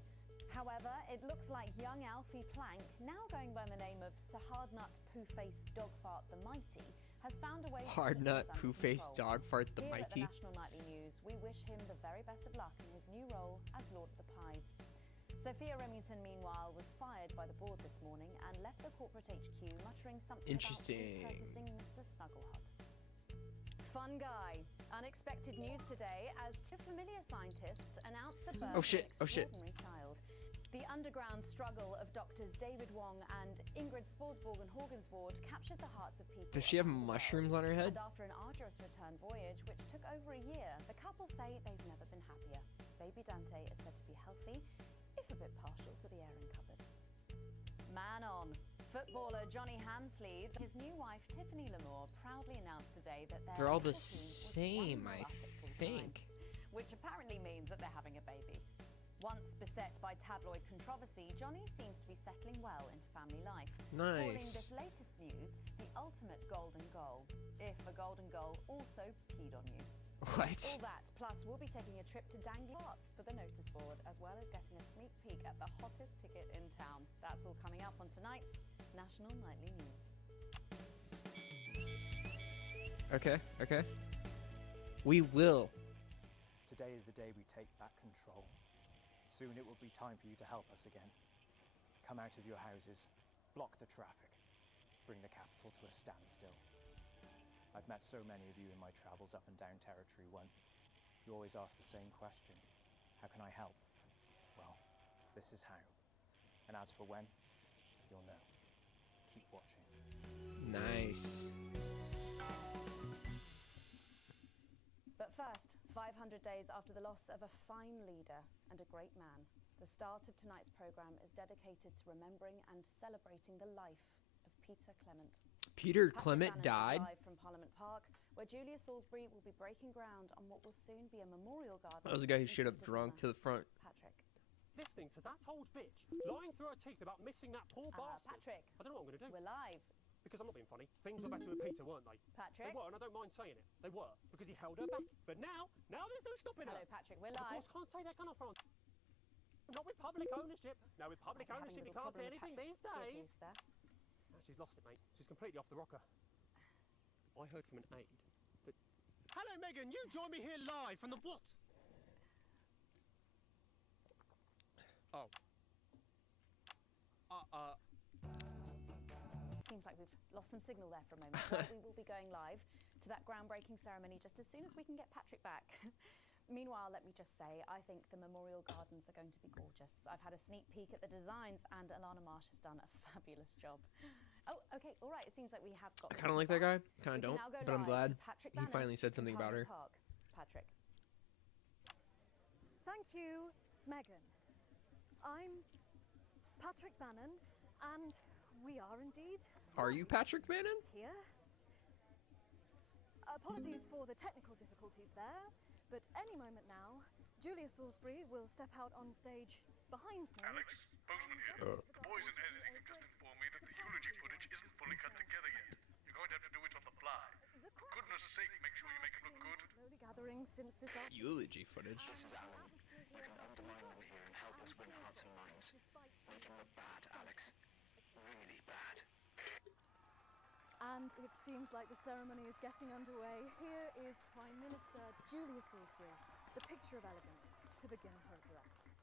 However, it looks like young Alfie Plank, now going by the name of Sahardnut Pooh-Faced Dogfart the Mighty, has found a way to keep Hardnut things under Pooh-Faced control. Dogfart the Here Mighty. At the National Nightly News, we wish him the very best of luck in his new role as Lord of the Pies. Sophia Remington, meanwhile, was fired by the board this morning and left the corporate HQ muttering something Interesting. about repurposing Mr. Snugglehugs. Fun guy. Unexpected news today as two familiar scientists announced the birth Oh shit, of oh an shit. extraordinary child. The underground struggle of doctors David Wong and Ingrid Svorsborg and Horgensvoord captured the hearts of people. Does she have around the world. mushrooms on her head? And after an arduous return voyage, which took over a year, the couple say they've never been happier. Baby Dante is said to be healthy, if a bit partial to the airing cupboard. Man on. Footballer Johnny Hansleeves, his new wife Tiffany Lamour proudly announced today that They're all the little team was same, one I more at full think. time, which apparently means that they're having a baby. Once beset by tabloid controversy, Johnny seems to be settling well into family life. Calling Nice. this latest news the ultimate golden goal. If a golden goal also peed on you. What? All that, plus we'll be taking a trip to Dangly Arts for the notice board, as well as getting a sneak peek at the hottest ticket in town. That's all coming up on tonight's National Nightly News. Okay, okay. We will. Today is the day we take back control. Soon it will be time for you to help us again. Come out of your houses, block the traffic, bring the capital to a standstill. I've met so many of you in my travels up and down territory when you always ask the same question. How can I help? Well, this is how. And as for when, you'll know. Keep watching. Nice. But first, 500 days after the loss of a fine leader and a great man, the start of tonight's programme is dedicated to remembering and celebrating the life of Peter Clement. Peter Patrick Clement Bannon is died? live from Parliament Park, where Julia Salisbury will be breaking ground on what will soon be a memorial garden. That was the guy who in showed up Peter's drunk honour. to the front. Patrick. Listening to that old bitch lying through her teeth about missing that poor bastard. Patrick. I don't know what I'm going to do. We're live. Because I'm not being funny. Things were better with Peter, weren't they? Patrick. They were, and I don't mind saying it. They were, because he held her back. But now there's no stopping her. Hello, Patrick. We're Of live. course, can't say that, can I, France? Not with public ownership. No, with public ownership, you can't say anything these days. No, she's lost it, mate. She's completely off the rocker. I heard from an aide that... Hello, Megan. You join me here live from the what? Oh. Seems like we've lost some signal there for a moment. But we will be going live to that groundbreaking ceremony just as soon as we can get Patrick back. Meanwhile, let me just say, I think the memorial gardens are going to be gorgeous. I've had a sneak peek at the designs, and Alana Marsh has done a fabulous job. Oh, okay, all right. It seems like we have got... I kind of like that guy. Kind of don't, but I'm glad he finally said something about her. Patrick. Thank you, Megan. I'm Patrick Bannon, and we are indeed... Are you Patrick Bannon? Here. Apologies for the technical difficulties there, but any moment now, Julia Salisbury will step out on stage behind me. Alex, Bozeman here. The boys in editing have just informed me that the eulogy footage isn't fully cut together yet. You're going to have to do it on the fly. For goodness sake, make sure you make it look good. Slowly gathering since this Eulogy footage. This is Alan. You can undermine them here and help us win hearts and minds. Make them look bad, Alex. Really bad. And it seems like the ceremony is getting underway. Here is Prime Minister Julia Salisbury, the picture of elegance, to begin her address.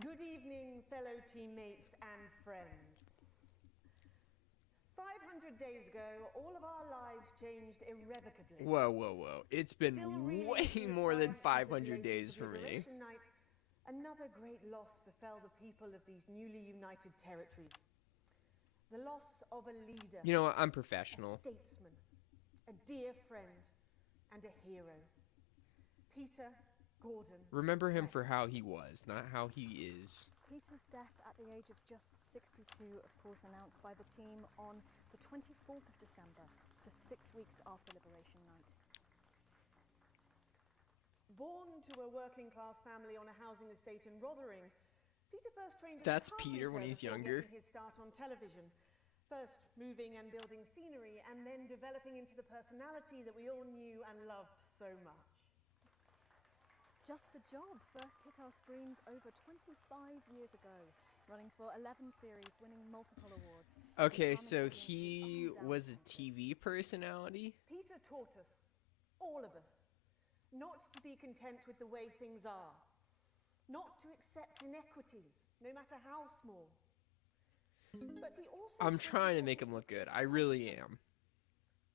Good evening, fellow teammates and friends. 500 days ago, all of our lives changed irrevocably. Whoa, whoa, whoa. It's been way more than 500 days for me. Night, another great loss befell the people of these newly united territories. The loss of a leader. You know what? I'm professional. A statesman, a dear friend, and a hero. Peter Gordon. Remember him for how he was, not how he is. Peter's death at the age of just 62, of course, announced by the team on the 24th of December, just 6 weeks after Liberation Night. Born to a working-class family on a housing estate in Rotherham, Peter first trained as That's a Peter when carpenter he's before younger. getting his start on television. First moving and building scenery, and then developing into the personality that we all knew and loved so much. Just the Job first hit our screens over 25 years ago, running for 11 series, winning multiple awards. Okay, so he was a TV personality? Peter taught us, all of us, not to be content with the way things are, not to accept inequities, no matter how small. But he also I'm trying to make him look good. I really am.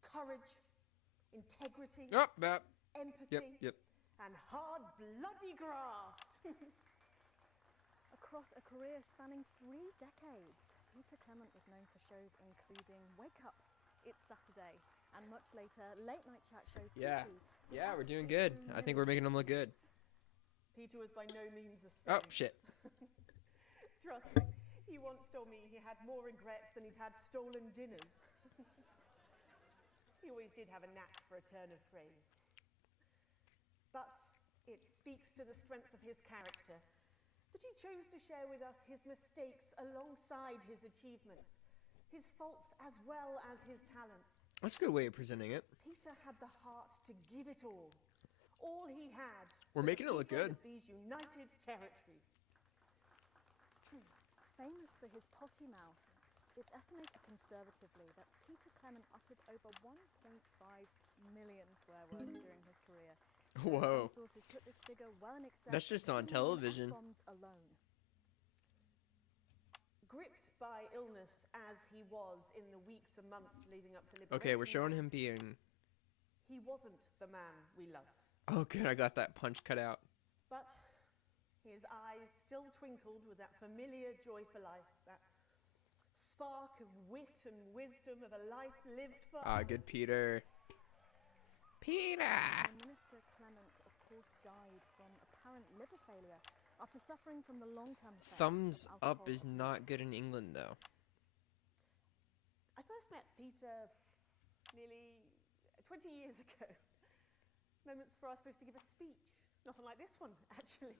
Courage, integrity, empathy, Yep. and hard, bloody graft. Across a career spanning 3 decades, Peter Clement was known for shows including Wake Up, It's Saturday, and much later, Late Night Chat Show Yeah. Petey, which Yeah, has we're doing appeared good. in I think we're making him look good. Peter was by no means a Oh, saint. shit. Trust me, he once told me he had more regrets than he'd had stolen dinners. He always did have a knack for a turn of phrase. But it speaks to the strength of his character that he chose to share with us his mistakes alongside his achievements, his faults as well as his talents. That's a good way of presenting it. Peter had the heart to give it all he had. We're making it look good. These united territories. Famous for his potty mouth, it's estimated conservatively that Peter Clement uttered over 1.5 million swear words during his career. Whoa. Some sources put this figure well in excess That's just of on 2 million television. F-bombs alone. Gripped by illness as he was in the weeks and months leading up to liberation. Okay, we're showing him being... He wasn't the man we loved. Oh, good, I got that punch cut out. But his eyes still twinkled with that familiar joy for life, that spark of wit and wisdom of a life lived for Ah, others. good Peter. Peter! Minister Clement, of course, died from apparent liver failure after suffering from the long-term effects Thumbs of up alcohol is not good in England, though. I first met Peter nearly 20 years ago. Moments before I was supposed to give a speech. Not unlike this one, actually.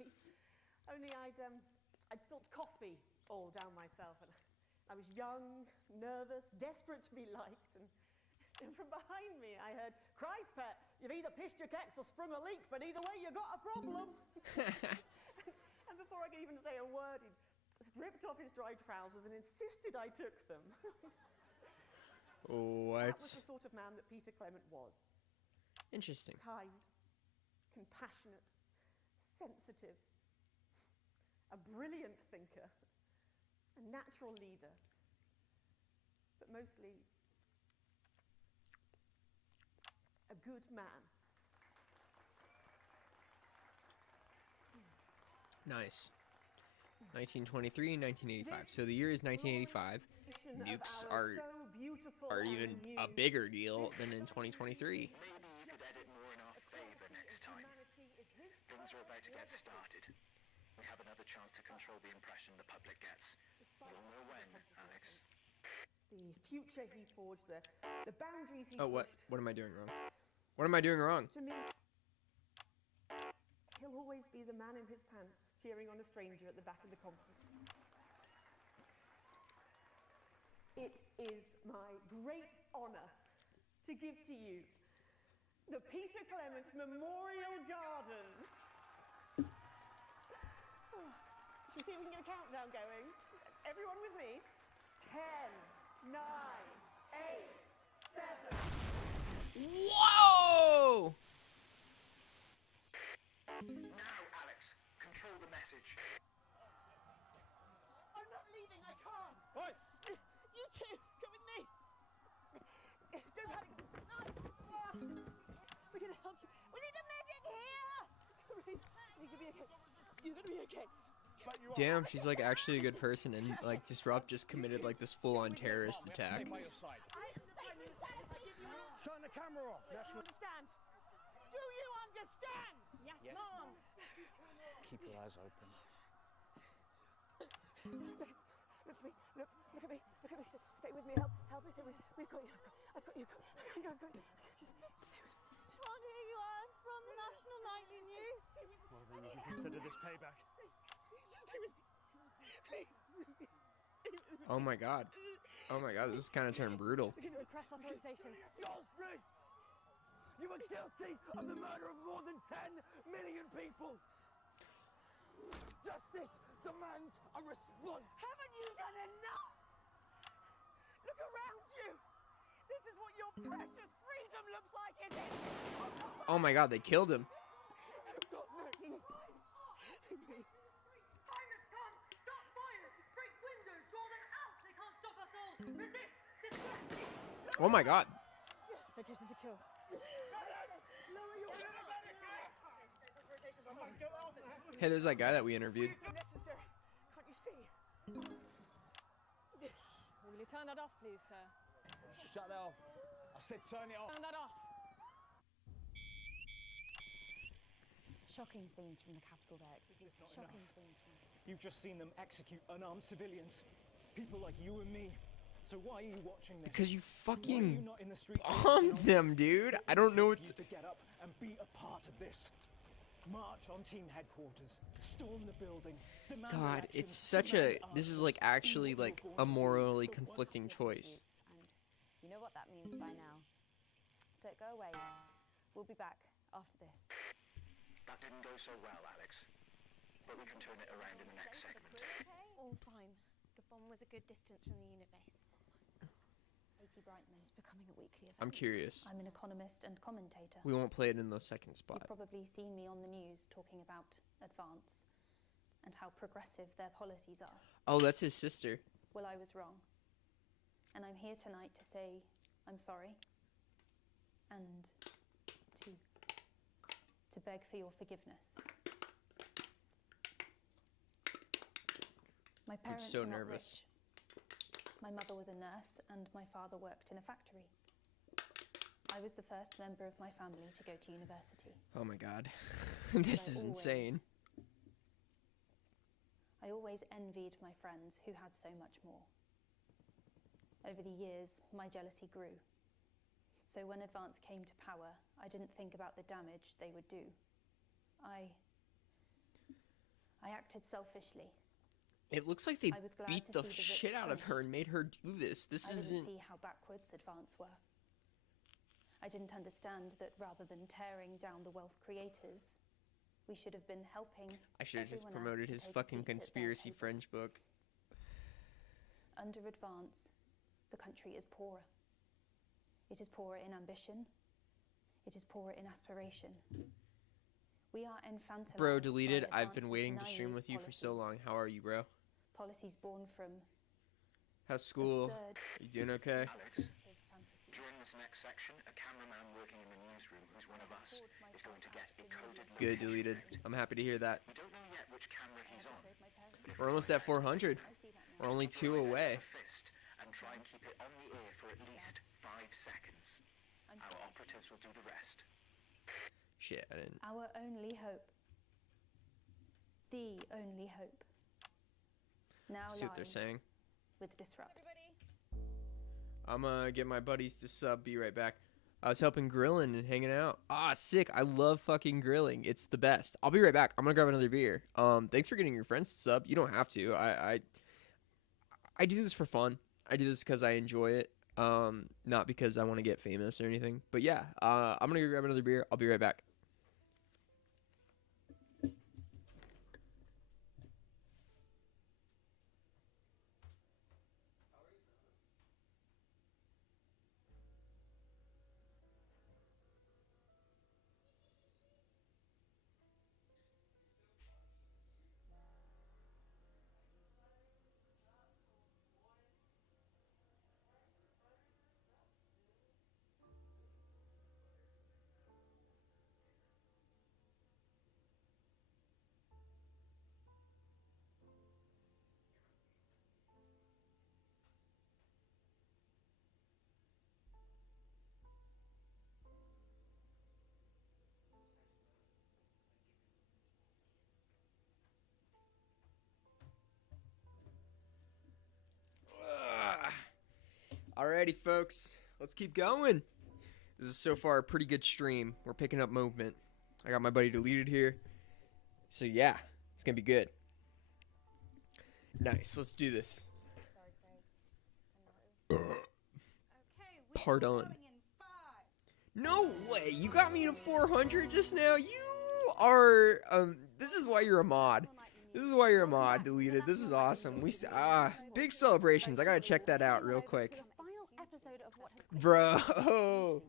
Only I'd spilt coffee all down myself, and I was young, nervous, desperate to be liked, and from behind me I heard, "Christ, pet, you've either pissed your kecks or sprung a leak, but either way you got a problem." And before I could even say a word, he stripped off his dry trousers and insisted I took them. What? That was the sort of man that Peter Clement was. Interesting. Kind, compassionate, sensitive, a brilliant thinker, a natural leader, but mostly a good man. Nice. 1923, 1985. So the year is 1985. Nukes are even a bigger deal than in 2023. Maybe you could edit more in our favor next time. Things are about to get started. We have another chance to control the impression the public gets. You'll know when, Alex. The future he forged, the boundaries he Oh, what? pushed. What am I doing wrong? What am I doing wrong? To me, he'll always be the man in his pants cheering on a stranger at the back of the conference. It is my great honor to give to you the Peter Clement Memorial Garden. Should we see if we can get a countdown going? Everyone with me? 10, 9, 8, 7. Whoa! Now, Alex, control the message. I'm not leaving, I can't! Oi! You two, come with me! Don't panic! We're gonna help you. We need a medic here! You need to be okay. You're gonna be okay. Damn, she's like actually a good person, and like Disrupt just committed like this full-on terrorist attack. Turn the camera off. Understand? Do you understand? Yes, Yes. Mom. Keep your eyes open. Look at me. Look at me. Look at me. Stay with me. Help me. Stay with me. We've got you. I've got you. I've got you. Just stay with me. Mom, here you are. I'm from the National Nightly News. Well, then you can consider this payback. Stay with me. Please. Oh my god. Oh my god, this is kind of turned brutal. We're going to request authorization. Goldsbury! You were guilty of the murder of more than 10 million people! Justice demands a response! Haven't you done enough? Look around you. This is what your precious freedom looks like, is it? Oh my god, they killed him. God, no. Time has come! Stop fires! Break windows! Draw them out! They can't stop us all! Resist! Distract! Oh my god. Location secure. Hey, there's that guy that we interviewed. Necessary. Can't you see? Will you turn that off, please, sir? Shut that off. I said turn it off. Turn that off. Shocking scenes from the Capitol Day execution. Shocking scenes from You've just seen them execute unarmed civilians. People like you and me. So why are you watching this? Because you Why are fucking you not in the street bombed them, dude. I don't know what you to get up and be a part of this. March on team headquarters. Storm the building. Demand God, elections, it's such a... demand This is answers. like actually like a morally conflicting choice. And you know what that means by now. Don't go away. We'll be back after this. That didn't go so well, Alex. But we can turn it around in the next segment. All fine. The bomb was a good distance from the unit base. 80 Brightman is becoming a weekly event. I'm curious. I'm an economist and commentator. We won't play it in the second spot. You've probably seen me on the news talking about Advance and how progressive their policies are. Oh, that's his sister. Well, I was wrong. And I'm here tonight to say I'm sorry and to beg for your forgiveness. My parents so are not nervous. rich. My mother was a nurse and my father worked in a factory. I was the first member of my family to go to university. Oh my god. This is insane. I always envied my friends who had so much more. Over the years, my jealousy grew. So when Advance came to power, I didn't think about the damage they would do. I acted selfishly. It looks like they I was glad beat to the see the shit rich out of her and made her do this. This I isn't... didn't see how backwards Advance were. I didn't understand that rather than tearing down the wealth creators, we should have been helping. I should have just everyone else promoted to his take a fucking seat at their conspiracy table. French book. Under Advance, the country is poorer. It is poorer in ambition. It is poorer in aspiration. We are infantilized Bro, by deleted. I've been Advance's waiting to stream naive with you for so policies. long. How are you, bro? Policies born from How's school? absurd, You doing okay? Alex, during this next section, a cameraman working in the newsroom who's one of us is going to get a coded Good, location deleted. route. I'm happy to hear that. We don't know yet which camera he's on. But if We're almost at 400. We're only 2 away. fist and try and keep it on the air for at least 5 seconds. Our operatives will do the rest. Shit, I didn't. our only hope. The only hope. Now See what they're lies saying. with Disrupt. I'm gonna get my buddies to sub. Be right back. I was helping grilling and hanging out. Ah, sick. I love fucking grilling. It's the best. I'll be right back. I'm gonna grab another beer. Thanks for getting your friends to sub. You don't have to. I do this for fun. I do this because I enjoy it. Not because I want to get famous or anything. But yeah, I'm gonna go grab another beer. I'll be right back. Alrighty, folks, let's keep going. This is so far a pretty good stream. We're picking up movement. I got my buddy deleted here. So yeah, it's gonna be good. Nice, let's do this. Pardon. No way, you got me to 400 just now? You are, this is why you're a mod. This is why you're a mod, deleted. This is awesome. Big celebrations. I gotta check that out real quick. Bro,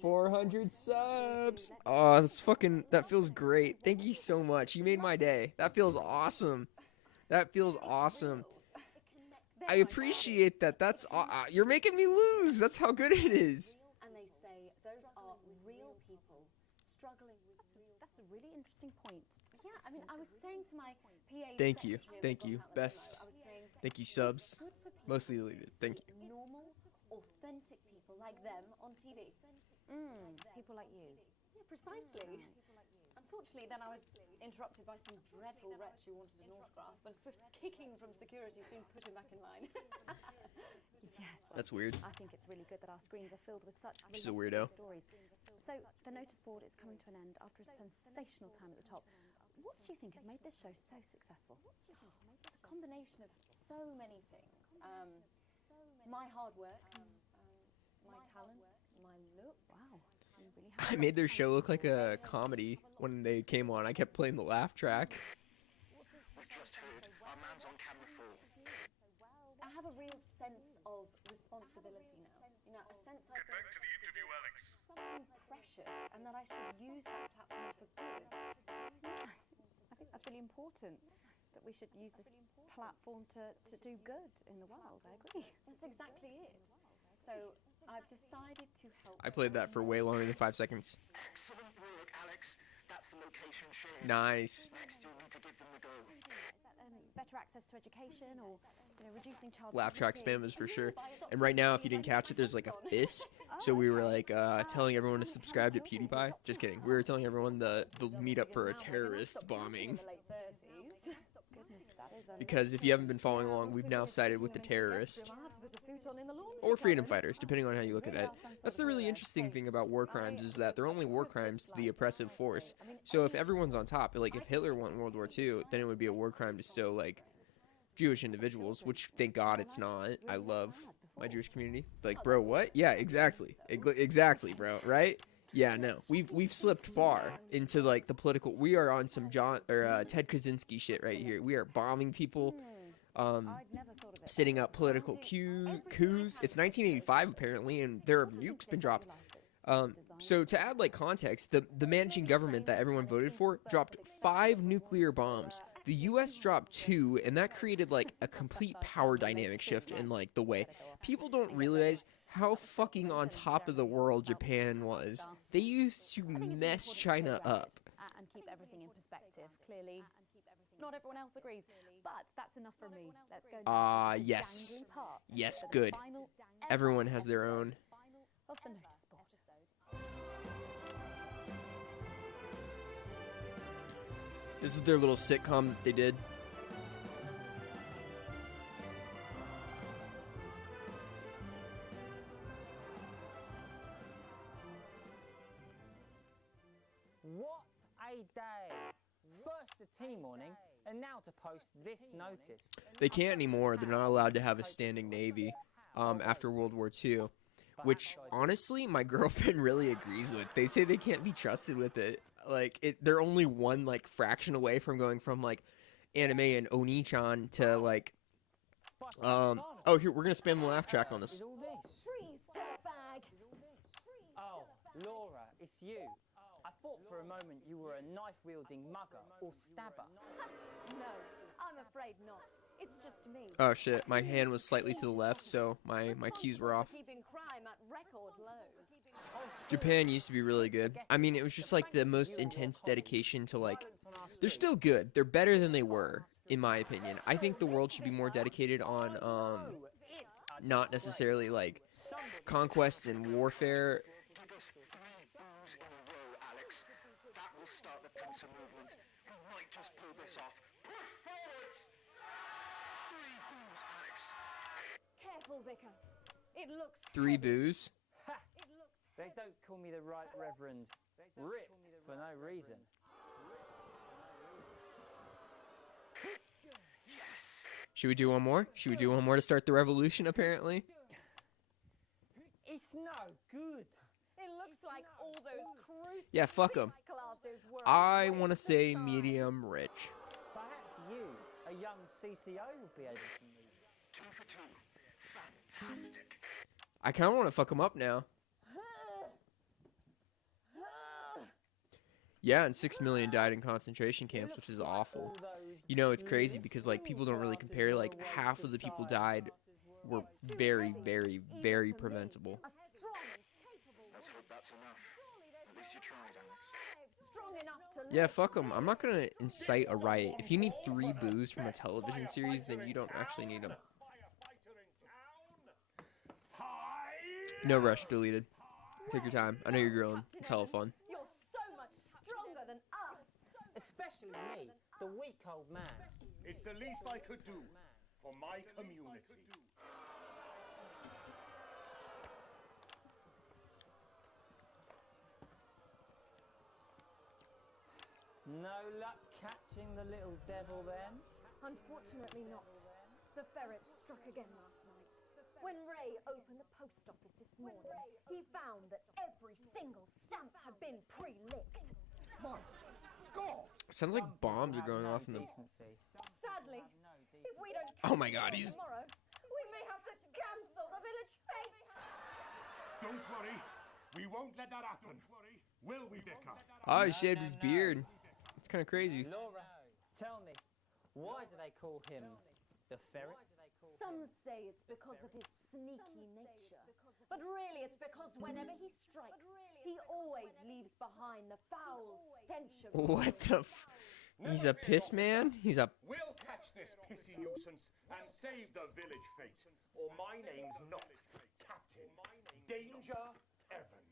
400 subs. Oh, that's fucking, that feels great. Thank you so much. You made my day. That feels awesome. That feels awesome. I appreciate that. That's, you're making me lose. That's how good it is. And they say those are real people struggling with That's a really interesting point. Yeah, I mean, I was saying to my PA Thank you. secretary Thank on you. the phone, Best. I was saying, Thank you, subs. good for people Mostly deleted. Thank you. normal, authentic people like them on TV. People like you. Yeah, precisely. Unfortunately, then I was interrupted by some dreadful wretch who wanted an autograph, but a swift kicking from security soon put him back in line. Yes. Well, That's weird. I think it's really good that our screens are filled with such She's a weirdo. stories. So, the notice board is coming to an end after a sensational time at the top. What do you think has made this show so successful? It's a combination of so many things. My hard work, my talent, my look. Wow. You really have I made their show look like a comedy when they came on. I kept playing the laugh track. We've just heard our man's on camera 4. I have a real sense of responsibility now. You know, a sense I've Get back to the interview, Alex. something precious, and that I should use that platform for good. I think that's really important. that we should use this platform to do good in the world. I agree. That's exactly it. So I've decided to help. I played that for way longer than 5 seconds. Excellent work, Alex. That's the location shared. Nice. Next, you'll need to give them the go. Is that better access to education, or reducing child Laugh track poverty? spam is for sure. And right now, if you didn't catch it, there's like a fist. So we were like telling everyone to subscribe to PewDiePie. Just kidding. We were telling everyone the meetup for a terrorist bombing. Because if you haven't been following along, we've now sided with the terrorist. Or freedom fighters, depending on how you look at it. That's the really interesting thing about war crimes, is that they're only war crimes to the oppressive force. So if everyone's on top, like if Hitler won World War II, then it would be a war crime to still like Jewish individuals, which thank God it's not. I love my Jewish community. Like, bro, what? Yeah, exactly. Exactly, bro, right? Yeah, no. We've slipped far into like the political. We are on some Ted Kaczynski shit right here. We are bombing people, setting up political coups. It's 1985 apparently, and there are nukes been dropped. So to add like context, the managing government that everyone voted for dropped 5 nuclear bombs. The U.S. dropped 2, and that created like a complete power dynamic shift in like the way people don't realize how fucking on top of the world Japan was. They used to mess China up. And keep everything in perspective. Clearly, not everyone else agrees, but that's enough for me. Let's go. Yes. Yes, good. Everyone has their own. Of the notice board. This is their little sitcom that they did. What a day! First the tea morning, and now to post this notice. They can't anymore. They're not allowed to have a standing navy after World War II, which honestly my girlfriend really agrees with. They say they can't be trusted with it. Like they're only one like fraction away from going from like anime and Oni-chan to like oh, here we're gonna spam the laugh track on this. Oh, Laura, it's you. I thought for a moment you were a knife-wielding mugger or stabber. No, I'm afraid not. It's just me. Oh shit, my hand was slightly to the left, so my cues were off. Keeping crime at record lows. Japan used to be really good. I mean, it was just like the most intense dedication to like, they're still good. They're better than they were, in my opinion. I think the world should be more dedicated on not necessarily like conquest and warfare. Give us 3 boos in a row, Alex. That will start the pincer movement. You might just pull this off. Push forwards! 3 boos, Alex. Careful, Vicar. It looks 3 boos. They don't call me the Right Reverend Rip for no reason. Should we do one more? Should we do one more to start the revolution, apparently? It's no good. It looks like all those crucial Yeah, fuck them. classes were I want to say medium rich. Perhaps you, a young CCO, would be able to move. 2 for 2. Fantastic. I kind of want to fuck them up now. Yeah, and 6 million died in concentration camps, which is awful. You know, it's crazy because like people don't really compare. Like half of the people died were very, very, very preventable. Let's hope that's enough. At least you tried, Alex. strong enough to Yeah, fuck them. I'm not gonna incite a riot. If you need 3 boos from a television series, then you don't actually need them. No rush, deleted. Take your time. I know you're grilling. It's hella fun. You're so much stronger than us. Especially me, the weak old man. It's the least I could do for my community. No luck catching the little devil then? Unfortunately not. The ferret struck again last night. When Ray opened the post office this morning, he found that every single stamp had been pre-licked. My God! Sounds like bombs are going off in the... Sadly, if we don't Oh my God, he's... tomorrow, we may have to cancel the village fete. Don't worry, we won't let that happen. Will we, Vicar? Oh, he shaved his beard. It's kind of crazy. Laura, tell me, Why do they call him the ferret? Some say it's because of his sneaky nature. But really it's because whenever he strikes, he always leaves behind the foul stench of What the He's a piss man? He's a... We'll catch this pissy nuisance and save the village fate. Or my name's not Captain Danger Evans.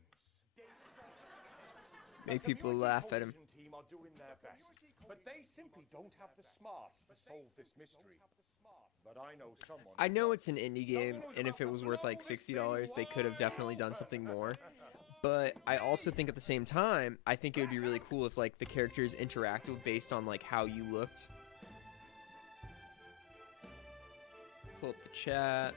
Make people laugh at him. The team are doing their best, but they simply don't have the smarts to solve this mystery. But I know someone. I know it's an indie game, and if it was worth like $60, they could have definitely done something more. But I also think at the same time, I think it would be really cool if like the characters interacted based on like how you looked. Pull up the chat.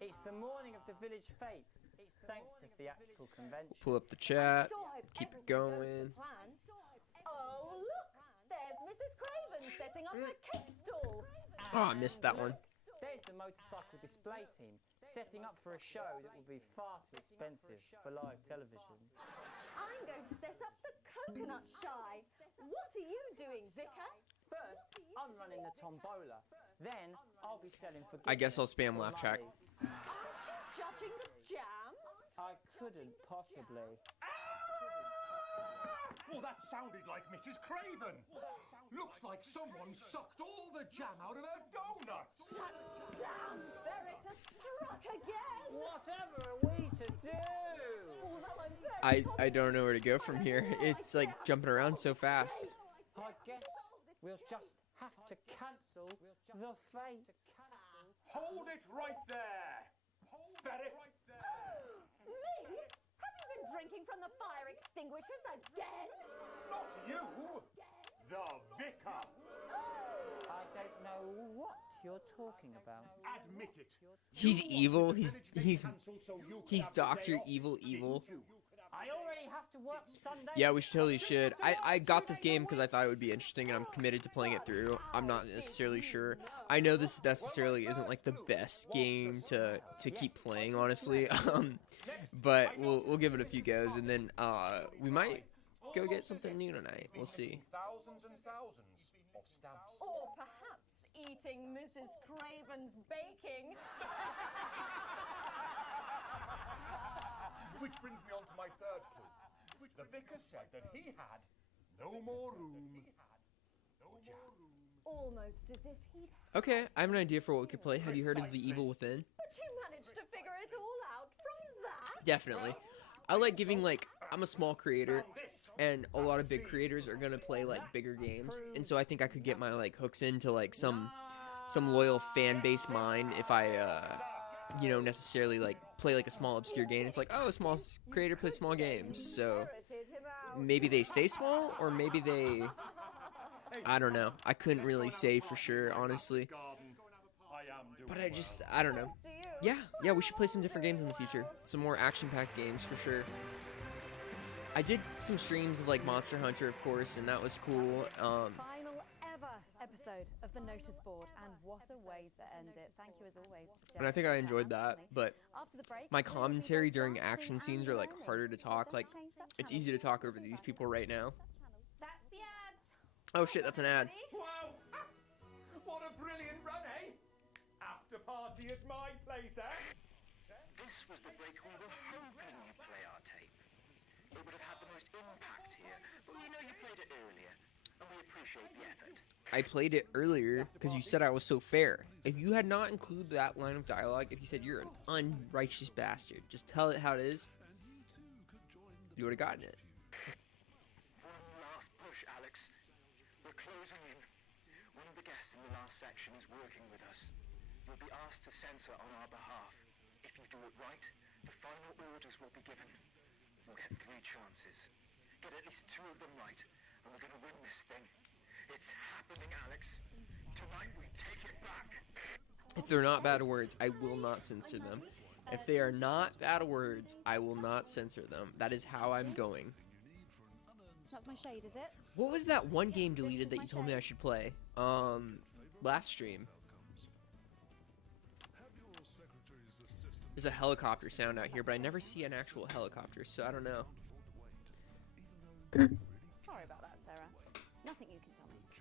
It's the morning of the village fete. Thanks to theatrical convention. Pull up the chat. Keep it going. Oh, look! There's Mrs. Craven setting up her cake stall. Oh, I missed that one. There's the motorcycle display team setting up for a show that will be far too expensive for live television. I'm going to set up the coconut shy. What are you doing, Vicar? First, I'm running the tombola. Then, I'll be selling for... I guess I'll spam laugh track. Aren't you judging the jams? I couldn't possibly. Well, that sounded like Mrs. Craven. Looks like someone sucked all the jam out of her donuts. That damn ferret has struck again. Whatever are we to do? Although I'm very I don't know where to go from here. It's like jumping around so fast. I guess we'll just have to cancel the fate. Hold it right there. Ferret. Me? Have you been drinking from the fire extinguishers again? Not you. The Vicar. I don't know what you're talking about. Admit it. He's evil. He's Dr. Evil. I already have to work Sunday. Yeah, we totally should. I got this game because I thought it would be interesting, and I'm committed to playing it through. I'm not necessarily sure. I know this necessarily isn't like the best game to keep playing, honestly. But we'll give it a few goes, and then we might go get something new tonight. We'll see. Thousands and thousands of stamps. Or perhaps eating Mrs. Craven's baking. Which brings me on to my third clue. The vicar said that he had no more room. Almost as if he'd... Okay, I have an idea for what we could play. Have you heard of The Evil Within? But you managed to figure it all out from that? Definitely. I like giving, like, I'm a small creator, and a lot of big creators are gonna play, like, bigger games, and so I think I could get my, like, hooks into, like, some loyal fan base mine if I, you know, necessarily, like, play, like, a small, obscure game. It's like, oh, a small creator plays small games, so maybe they stay small, or maybe they... I don't know. I couldn't really say for sure, honestly. But I don't know. Yeah, we should play some different games in the future. Some more action-packed games, for sure. I did some streams of, like, Monster Hunter, of course, and that was cool. Final ever episode of the notice board, and what a way to end it. Thank you, as always, to And I think I enjoyed that, but After the break, my commentary during action scenes are, like, harder to talk. Like, it's easy to talk over these people right now. That's the ads. Oh, shit, that's an ad. Wow! What a brilliant run, eh? After party at my place, eh? This was the break we were hoping you'd play our tape. It would have had the most impact here, but we know you played it earlier, and we appreciate the effort. I played it earlier because you said I was so fair. If you had not included that line of dialogue, if you said you're an unrighteous bastard, just tell it how it is, you would have gotten it. One last push, Alex. We're closing in. One of the guests in the last section is working with us. You'll be asked to censor on our behalf. If you do it right, the final orders will be given. You'll get 3 chances. Get at least 2 of them right, and we're going to win this thing. It's happening, Alex. Tonight we take it back. If they're not bad words, I will not censor them. If they are not bad words, I will not censor them. That is how I'm going. That's my shade, is it? What was that one game deleted that you told me I should play? Last stream. There's a helicopter sound out here, but I never see an actual helicopter, so I don't know.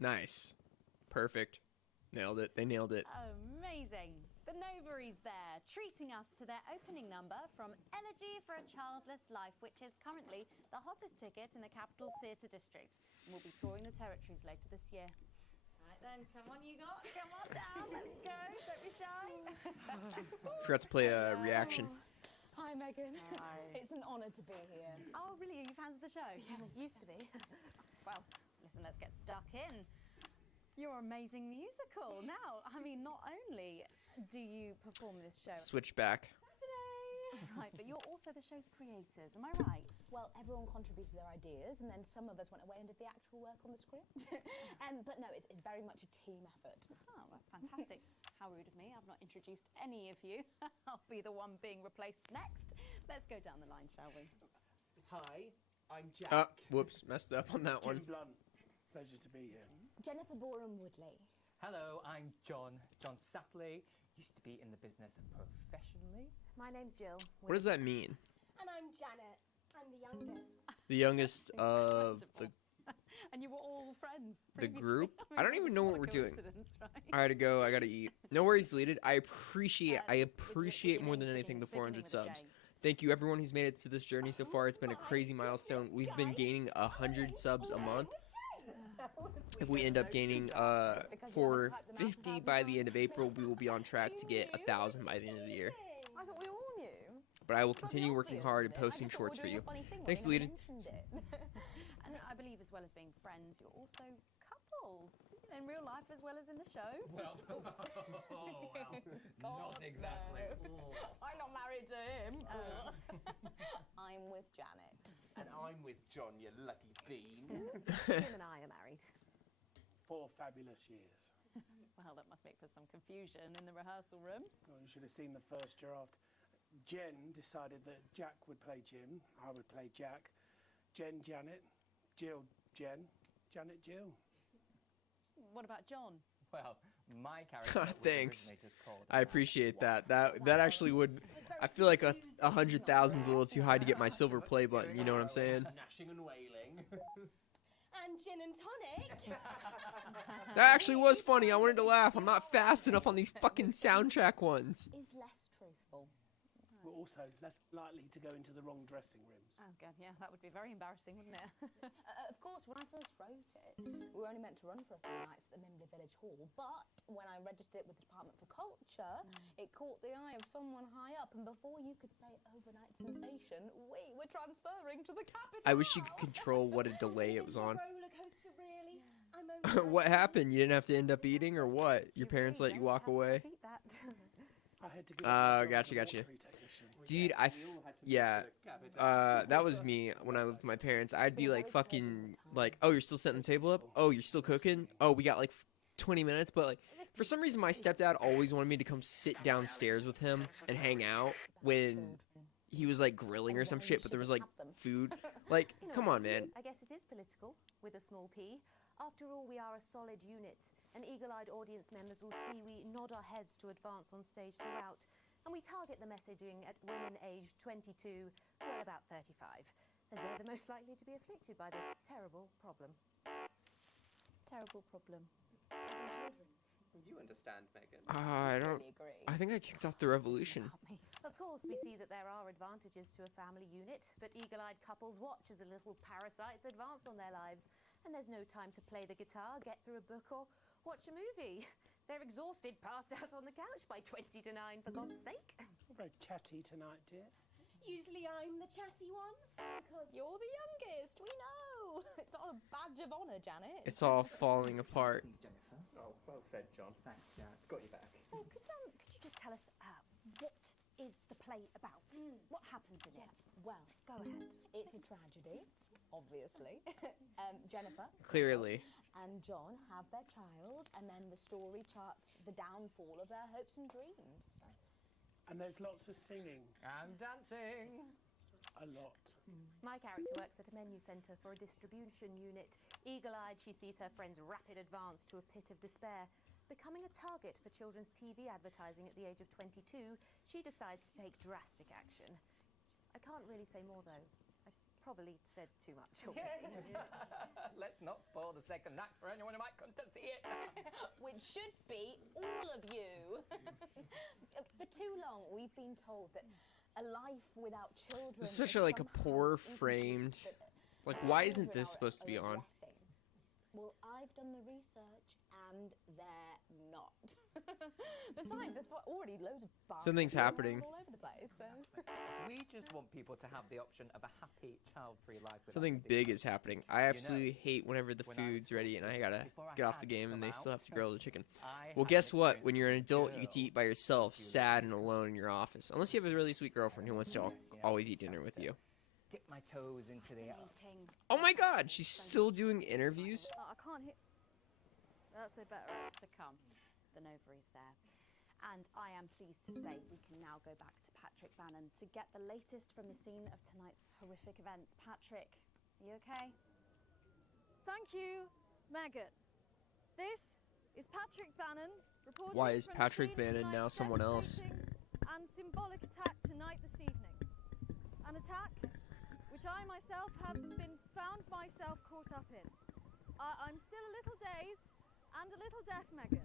Nice. Perfect. Nailed it. They nailed it. Amazing. The Novaries there, treating us to their opening number from Elegy for a Childless Life, which is currently the hottest ticket in the Capital Theatre District. And we'll be touring the territories later this year. Right then, come on you lot, come on down, let's go, don't be shy. Forgot to play a reaction. Hi, Megan. Hi. It's an honour to be here. Oh, really? Are you fans of the show? Yes. Used to be. Well, listen, let's get stuck in. Your amazing musical. Now, I mean, not only do you perform this show... Switch back. Right, but you're also the show's creators, am I right? Well, everyone contributed their ideas, and then some of us went away and did the actual work on the script. But no, it's very much a team effort. Oh, that's fantastic. How rude of me. I've not introduced any of you. I'll be the one being replaced next. Let's go down the line, shall we? Hi, I'm Jack. Oh, whoops. Messed up on that one. Jim Blunt. Pleasure to be here. Jennifer Boreham-Woodley. Hello, I'm John Sapley. Used to be in the business professionally. My name's Jill. What does that mean? And I'm Janet. I'm the youngest. The youngest of the And you were all friends. the previously. group? I don't even know what we're doing. Coincidence, right? I gotta go. I gotta eat. No worries deleted. I appreciate more than anything the 400 subs. Thank you everyone who's made it to this journey so far. It's been a crazy milestone. We've been gaining 100 subs a month. If we end up gaining 450 by the end of April, we will be on track to get 1,000 by the end of the year. I thought we all knew. But I will continue working hard and posting shorts for you. Thanks, deleted. And I believe as well as being friends, you're also couples. In real life as well as in the show. Well, not exactly. I'm not married to him. I'm with Janet. And I'm with John, you lucky bean. Jim and I are married. 4 fabulous years. Well, that must make for some confusion in the rehearsal room. Well, you should have seen the first draft. Jen decided that Jack would play Jim, I would play Jack. Jen, Janet, Jill, Jen, Janet, Jill. What about John? Well, my character was Thanks. originally just called I appreciate that. That actually would. I feel like 100,000's a little too high to get my silver play button. You know what I'm saying? Gnashing and wailing. And gin and tonic. That actually was funny. I wanted to laugh. I'm not fast enough on these fucking soundtrack ones. Is less truthful. We're also less likely to go into the wrong dressing rooms. Oh, God, yeah, that would be very embarrassing, wouldn't it? Of course, when I first wrote it, we were only meant to run for a few nights at the Mimbley Village Hall, but when I registered it with the Department for Culture, it caught the eye of someone high up, and before you could say overnight sensation, we were transferring to the capital. I wish you could control what a delay it was on. Roller coaster, really. I'm What happened? You didn't have to end up eating, or what? Your parents let you walk away? I had to go Gotcha. Dude, that was me when I lived with my parents. I'd be like fucking like, oh, you're still setting the table up? Oh, you're still cooking? Oh, we got like 20 minutes, but like for some reason my stepdad always wanted me to come sit downstairs with him and hang out when he was like grilling or some shit, but there was like food. Like, come on, man. I guess it is political, with a small p. After all, we are a solid unit, and eagle-eyed audience members will see we nod our heads to advance on stage throughout, and we target the messaging at women aged 22 to about 35, as they're the most likely to be afflicted by this terrible problem. Terrible problem. You understand, Megan. I don't. I think I kicked off the revolution. Of course, we see that there are advantages to a family unit, but eagle-eyed couples watch as the little parasites advance on their lives, and there's no time to play the guitar, get through a book, or watch a movie. They're exhausted, passed out on the couch by 20 to 9, for God's sake. You're very chatty tonight, dear. Usually I'm the chatty one. Because you're the youngest, we know. It's not a badge of honour, Janet. It's all falling apart. Oh, well said, John. Thanks, Jack. Got you back. So, could you just tell us what is the play about? What happens in it? Well, go ahead. It's a tragedy, obviously. Jennifer Clearly. and John have their child, and then the story charts the downfall of their hopes and dreams. And there's lots of singing. And dancing. A lot. My character works at a menu centre for a distribution unit. Eagle-eyed, she sees her friend's rapid advance to a pit of despair. Becoming a target for children's TV advertising at the age of 22, she decides to take drastic action. I can't really say more, though. probably said too much already. Let's not spoil the second act for anyone who might come to see it. Which should be all of you. For too long, we've been told that a life without children. This is such is a like a somehow poor incomplete, framed. that Like, why children isn't this are- supposed to be are a on? blessing. Well, I've done the research, and they're not. Besides, there's already loads of bars Something's happening. all over the place. So. We just want people to have the option of a happy, child-free life. Without Something stigma. big is happening. I absolutely hate whenever the when I was food's ready and I gotta before I get off had the to game and come they still out, have to grill the chicken. I Well, had guess an what? experience When you're an with a adult, you get to girl eat by yourself, sad and alone in your office. Unless you have a really sweet girlfriend who wants to always eat dinner with you. Dip my toes into the. Oh my God, she's still doing interviews. I can't hear. That's no better. It's to come. The Novary's there. And I am pleased to say we can now go back to Patrick Bannon to get the latest from the scene of tonight's horrific events. Patrick, are you okay? Thank you, Megan. This is Patrick Bannon reporting Why is from the Patrick scene of Bannon now tonight's someone else? devastating and symbolic attack tonight this evening. An attack which I myself have found myself caught up in. I'm still a little dazed and a little deaf, Megan.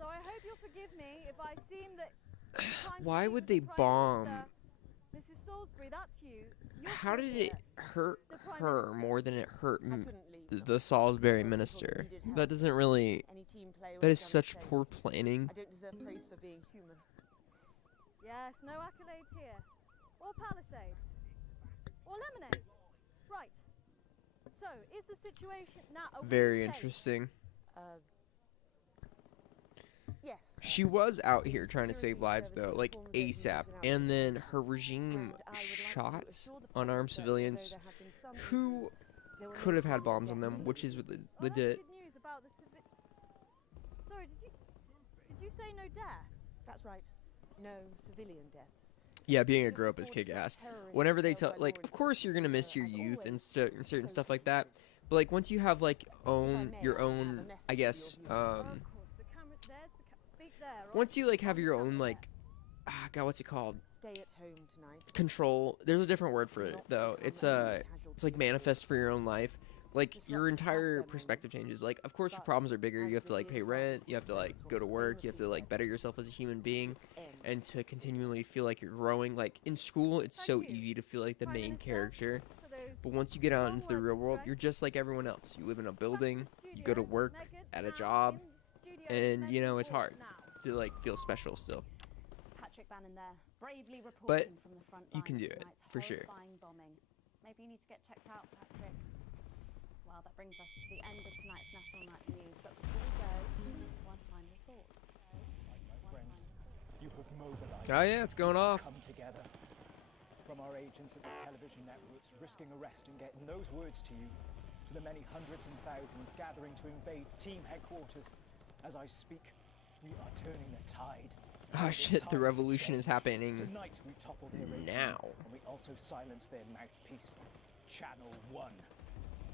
So I hope you'll forgive me if I seem that. Why would they bomb? Mrs. Salisbury, that's you. How did it hurt her more than it hurt the Salisbury minister? That doesn't really. That is such poor planning. I don't deserve praise for being human. Yes, no accolades here. Or palisades. Or lemonade. Right. So, is the situation now... are we Very safe? interesting. Yes. She was out here trying to save lives, though, like ASAP. And then her regime shot unarmed civilians who could have had bombs on them, which is legit. Good news about the Sorry, did you say no deaths? That's right. No civilian deaths. Yeah, being a grow-up is kick-ass. Whenever they tell, like, of course you're gonna miss your youth and certain stuff like that. But like once you have like your own, I guess, once you like have your own like, God, what's it called? Stay at home tonight. Control. There's a different word for it though. It's like manifest for your own life. Like your entire perspective changes. Like of course your problems are bigger. You have to like pay rent. You have to like go to work. You have to like better yourself as a human being, and to continually feel like you're growing. Like in school, it's so easy to feel like the main character. But once you get out into the real world, you're just like everyone else. You live in a building, you go to work, at a job, and you know it's hard to like feel special still. Patrick Bannon there, bravely reporting But from the front you can lines do of it, tonight's for sure. horrifying bombing. Maybe you need to get checked out, Patrick. Well, that brings us to the end of tonight's National Night News. But before we go, one final thought. Friends, you have mobilized. Oh yeah, it's going off. Come together. From our agents at the television networks risking arrest and getting those words to you, to the many hundreds and thousands gathering to invade team headquarters. As I speak, we are turning the tide. Oh shit, the revolution is happening Tonight we topple their regime, now. and we also silence their mouthpiece. Channel 1.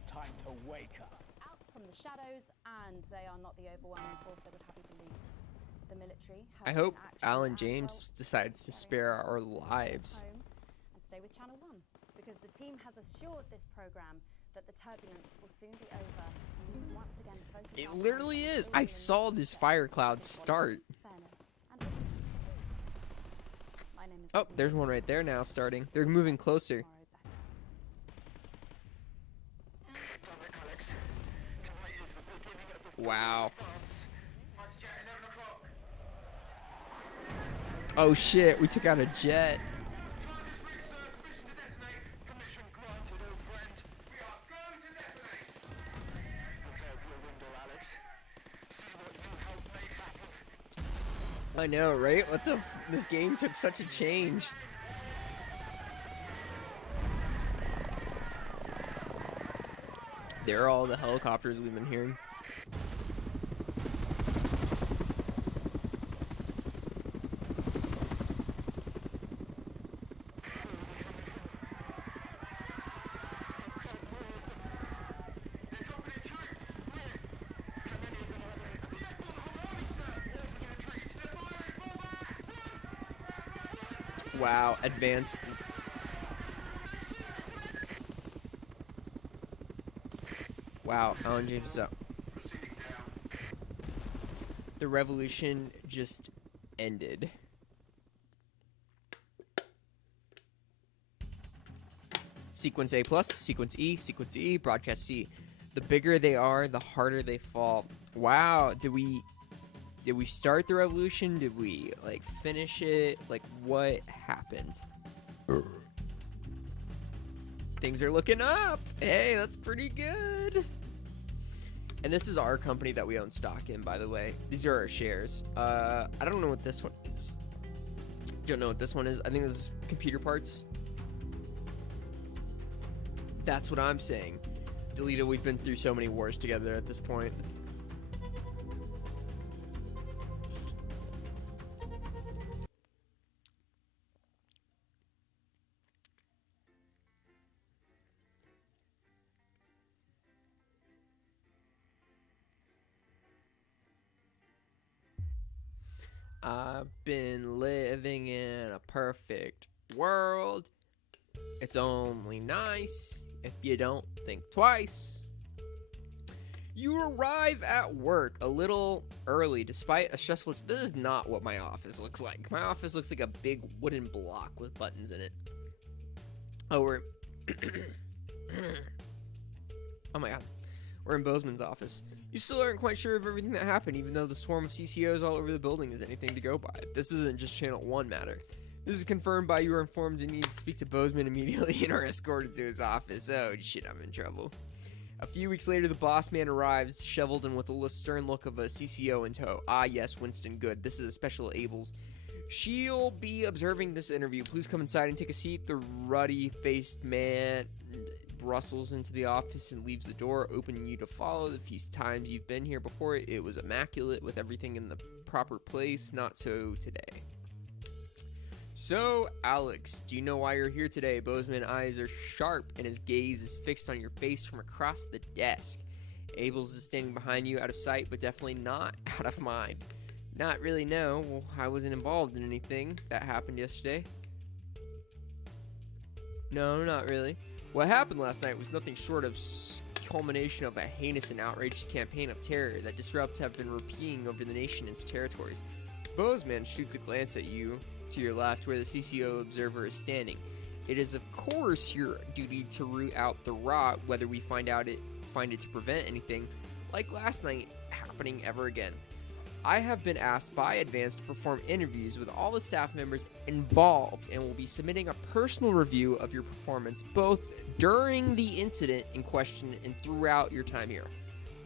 Time to wake up. Out from the shadows, and they are not the overwhelming force they would have you believe. The military. I hope Alan James decides to spare our lives. Home and stay with Channel 1, because the team has assured this program that the turbulence will soon be over, and we can once again focus. It literally is. I saw this fire cloud start. Oh, there's one right there now starting. They're moving closer. Wow. Oh shit, we took out a jet. I know, right? What the? This game took such a change. There are all the helicopters we've been hearing. Wow, advanced. Wow, Alan James is up. The revolution just ended. Sequence A plus, sequence E, broadcast C. The bigger they are, the harder they fall. Wow, did we start the revolution? Did we like finish it? Like what happened? Things are looking up. Hey, that's pretty good. And this is our company that we own stock in, by the way. These are our shares. I don't know what this one is. Don't know what this one is. I think this is computer parts. That's what I'm saying. Delita, we've been through so many wars together at this point. I've been living in a perfect world. It's only nice if you don't think twice. You arrive at work a little early despite a stressful... This is not what my office looks like. My office looks like a big wooden block with buttons in it. Oh, we're... Oh my god. We're in Bozeman's office. You still aren't quite sure of everything that happened, even though the swarm of CCOs all over the building is anything to go by. This isn't just Channel 1 matter. This is confirmed by you are informed you need to speak to Bozeman immediately and are escorted to his office. Oh shit, I'm in trouble. A few weeks later, the boss man arrives, shoveled and with a stern look of a CCO in tow. Ah yes, Winston, good. This is a special Abel's. She'll be observing this interview. Please come inside and take a seat. The ruddy-faced man rustles into the office and leaves the door, opening you to follow. The few times you've been here before, it was immaculate with everything in the proper place. Not so today. So, Alex, do you know why you're here today? Bozeman's eyes are sharp and his gaze is fixed on your face from across the desk. Abel's is standing behind you, out of sight, but definitely not out of mind. Not really, no. Well, I wasn't involved in anything that happened yesterday. No, not really. What happened last night was nothing short of culmination of a heinous and outrageous campaign of terror that disrupts have been repeating over the nation and its territories. Bozeman shoots a glance at you to your left where the CCO observer is standing. It is of course your duty to root out the rot, whether we find it to prevent anything like last night happening ever again. I have been asked by Advance to perform interviews with all the staff members involved and will be submitting a personal review of your performance both during the incident in question and throughout your time here.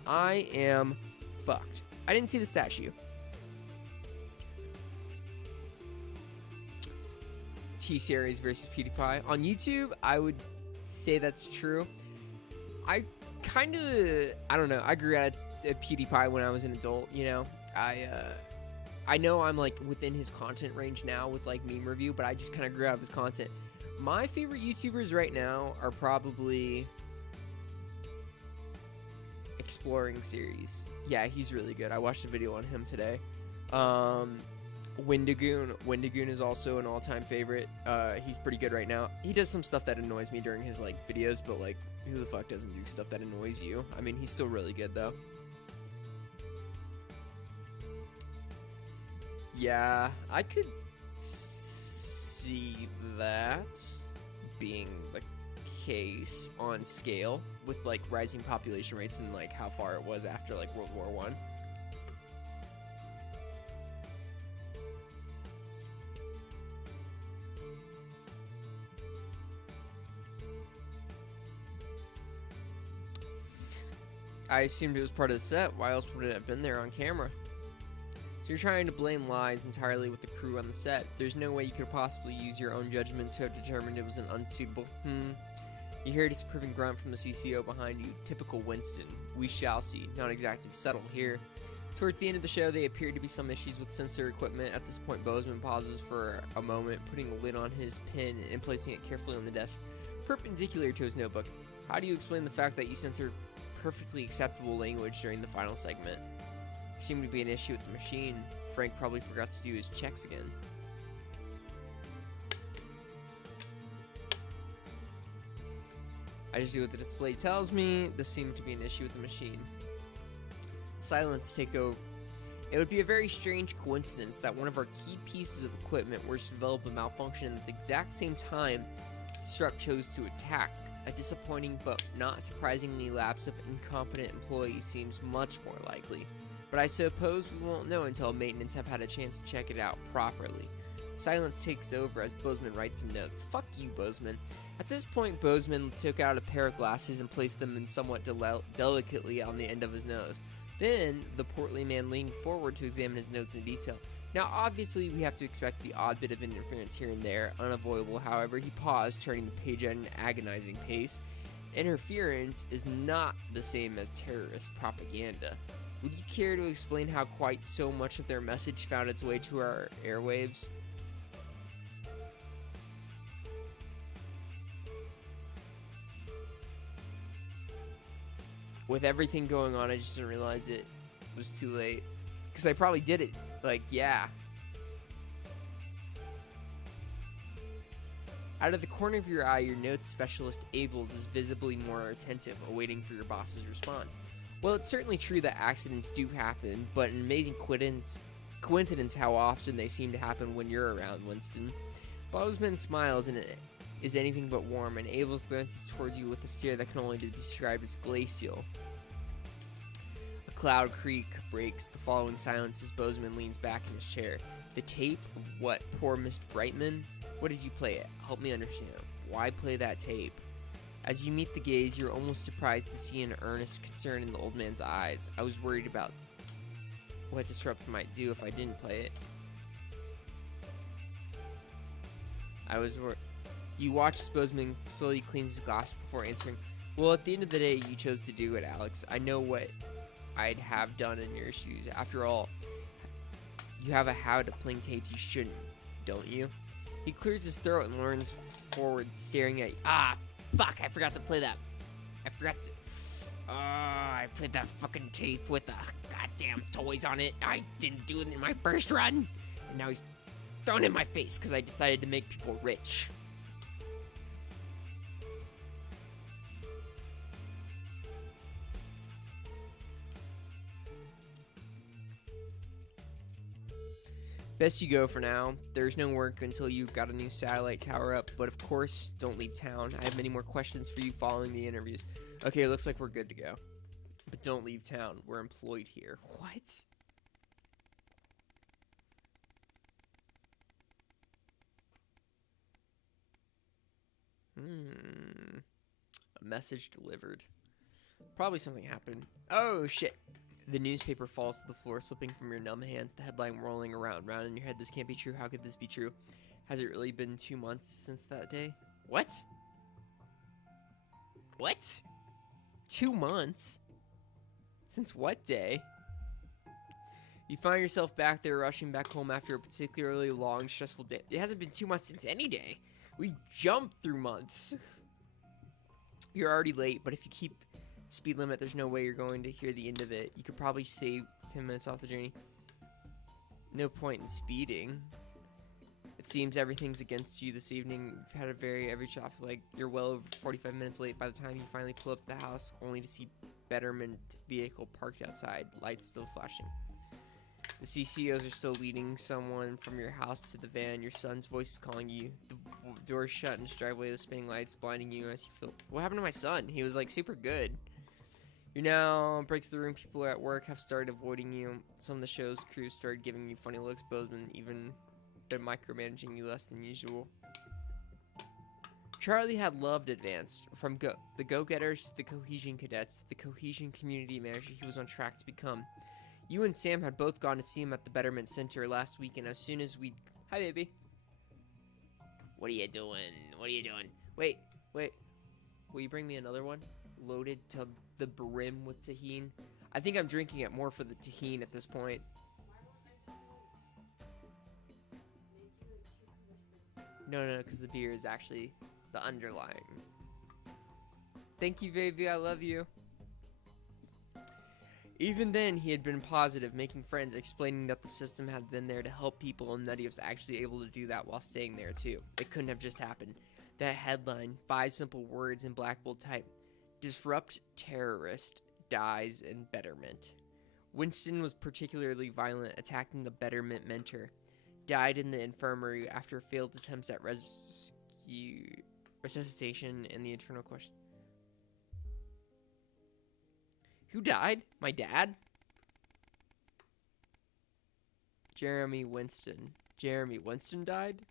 I am fucked. I didn't see the statue. T-Series versus PewDiePie. On YouTube, I would say that's true. I don't know. I grew up at PewDiePie when I was an adult, you know. I know I'm like within his content range now with like meme review, but I just kind of grew out of his content. My favorite YouTubers right now are probably Exploring Series. Yeah, he's really good. I watched a video on him today. Wendigoon is also an all-time favorite. He's pretty good right now. He does some stuff that annoys me during his like videos, but like who the fuck doesn't do stuff that annoys you? I mean, he's still really good though. Yeah, I could see that being the case on scale with like rising population rates and like how far it was after like World War I. I assumed it was part of the set. Why else would it have been there on camera? So you're trying to blame lies entirely with the crew on the set. There's no way you could possibly use your own judgment to have determined it was an unsuitable. You hear a disapproving grunt from the CCO behind you. Typical Winston. We shall see. Not exactly subtle here. Towards the end of the show, there appeared to be some issues with sensor equipment. At this point, Bozeman pauses for a moment, putting a lid on his pen and placing it carefully on the desk, perpendicular to his notebook. How do you explain the fact that you censored perfectly acceptable language during the final segment? There seemed to be an issue with the machine. Frank probably forgot to do his checks again. I just do what the display tells me. This seemed to be an issue with the machine. Silence take over. It would be a very strange coincidence that one of our key pieces of equipment were to develop a malfunction at the exact same time Disrupt chose to attack. A disappointing but not surprisingly lapse of incompetent employees seems much more likely. But I suppose we won't know until maintenance have had a chance to check it out properly. Silence takes over as Bozeman writes some notes. Fuck you, Bozeman. At this point, Bozeman took out a pair of glasses and placed them in somewhat delicately on the end of his nose. Then, the portly man leaned forward to examine his notes in detail. Now, obviously, we have to expect the odd bit of interference here and there, unavoidable. However, he paused, turning the page at an agonizing pace. Interference is not the same as terrorist propaganda. Would you care to explain how quite so much of their message found its way to our airwaves? With everything going on, I just didn't realize it was too late. Because I probably did it, like, yeah. Out of the corner of your eye, your notes specialist Abels is visibly more attentive, awaiting for your boss's response. Well, it's certainly true that accidents do happen, but an amazing coincidence how often they seem to happen when you're around, Winston. Bozeman smiles and it is anything but warm, and Abels glances towards you with a stare that can only be described as glacial. A cloud creak breaks the following silence as Bozeman leans back in his chair. The tape of what? Poor Miss Brightman? What did you play it? Help me understand. Why play that tape? As you meet the gaze, you're almost surprised to see an earnest concern in the old man's eyes. I was worried about what Disrupt might do if I didn't play it. You watch as Bozeman slowly cleans his glass before answering. Well, at the end of the day, you chose to do it, Alex. I know what I'd have done in your shoes. After all, you have a habit of playing tapes you shouldn't, don't you? He clears his throat and leans forward, staring at you. Ah, fuck, I forgot to play that. I played that fucking tape with the goddamn toys on it. I didn't do it in my first run. And now he's thrown in my face because I decided to make people rich. Best you go for now. There's no work until you've got a new satellite tower up, but of course, don't leave town. I have many more questions for you following the interviews. Okay, looks like we're good to go. But don't leave town. We're employed here. What? A message delivered. Probably something happened. Oh, shit. The newspaper falls to the floor, slipping from your numb hands, the headline rolling around in your head. This can't be true. How could this be true? Has it really been 2 months since that day? What? What? 2 months? Since what day? You find yourself back there rushing back home after a particularly long, stressful day. It hasn't been 2 months since any day. We jumped through months. You're already late, but if you keep speed limit, there's no way you're going to hear the end of it. You could probably save 10 minutes off the journey. No point in speeding. It seems everything's against you this evening. You've had a very average traffic light. You're well over 45 minutes late by the time you finally pull up to the house, only to see Betterment vehicle parked outside, lights still flashing. The CCOs are still leading someone from your house to the van. Your son's voice is calling you. The door's shut in his driveway, the spinning lights blinding you as you feel. What happened to my son? He was like super good. You now breaks the room. People at work have started avoiding you. Some of the show's crews started giving you funny looks. Bozeman even been micromanaging you less than usual. Charlie had loved Advanced. From the Go-Getters to the Cohesion Cadets, the Cohesion Community Manager he was on track to become. You and Sam had both gone to see him at the Betterment Center last week, and as soon as we... Hi, baby. What are you doing? What are you doing? Wait. Will you bring me another one? Loaded to the brim with tahini. I think I'm drinking it more for the tahini at this point. No, because the beer is actually the underlying. Thank you, baby. I love you. Even then, he had been positive, making friends, explaining that the system had been there to help people and that he was actually able to do that while staying there, too. It couldn't have just happened. That headline, 5 simple words in black bold type. Disrupt terrorist, dies in Betterment. Winston was particularly violent, attacking a Betterment mentor. Died in the infirmary after failed attempts at resuscitation and the internal question. Who died? My dad? Jeremy Winston. Jeremy Winston died?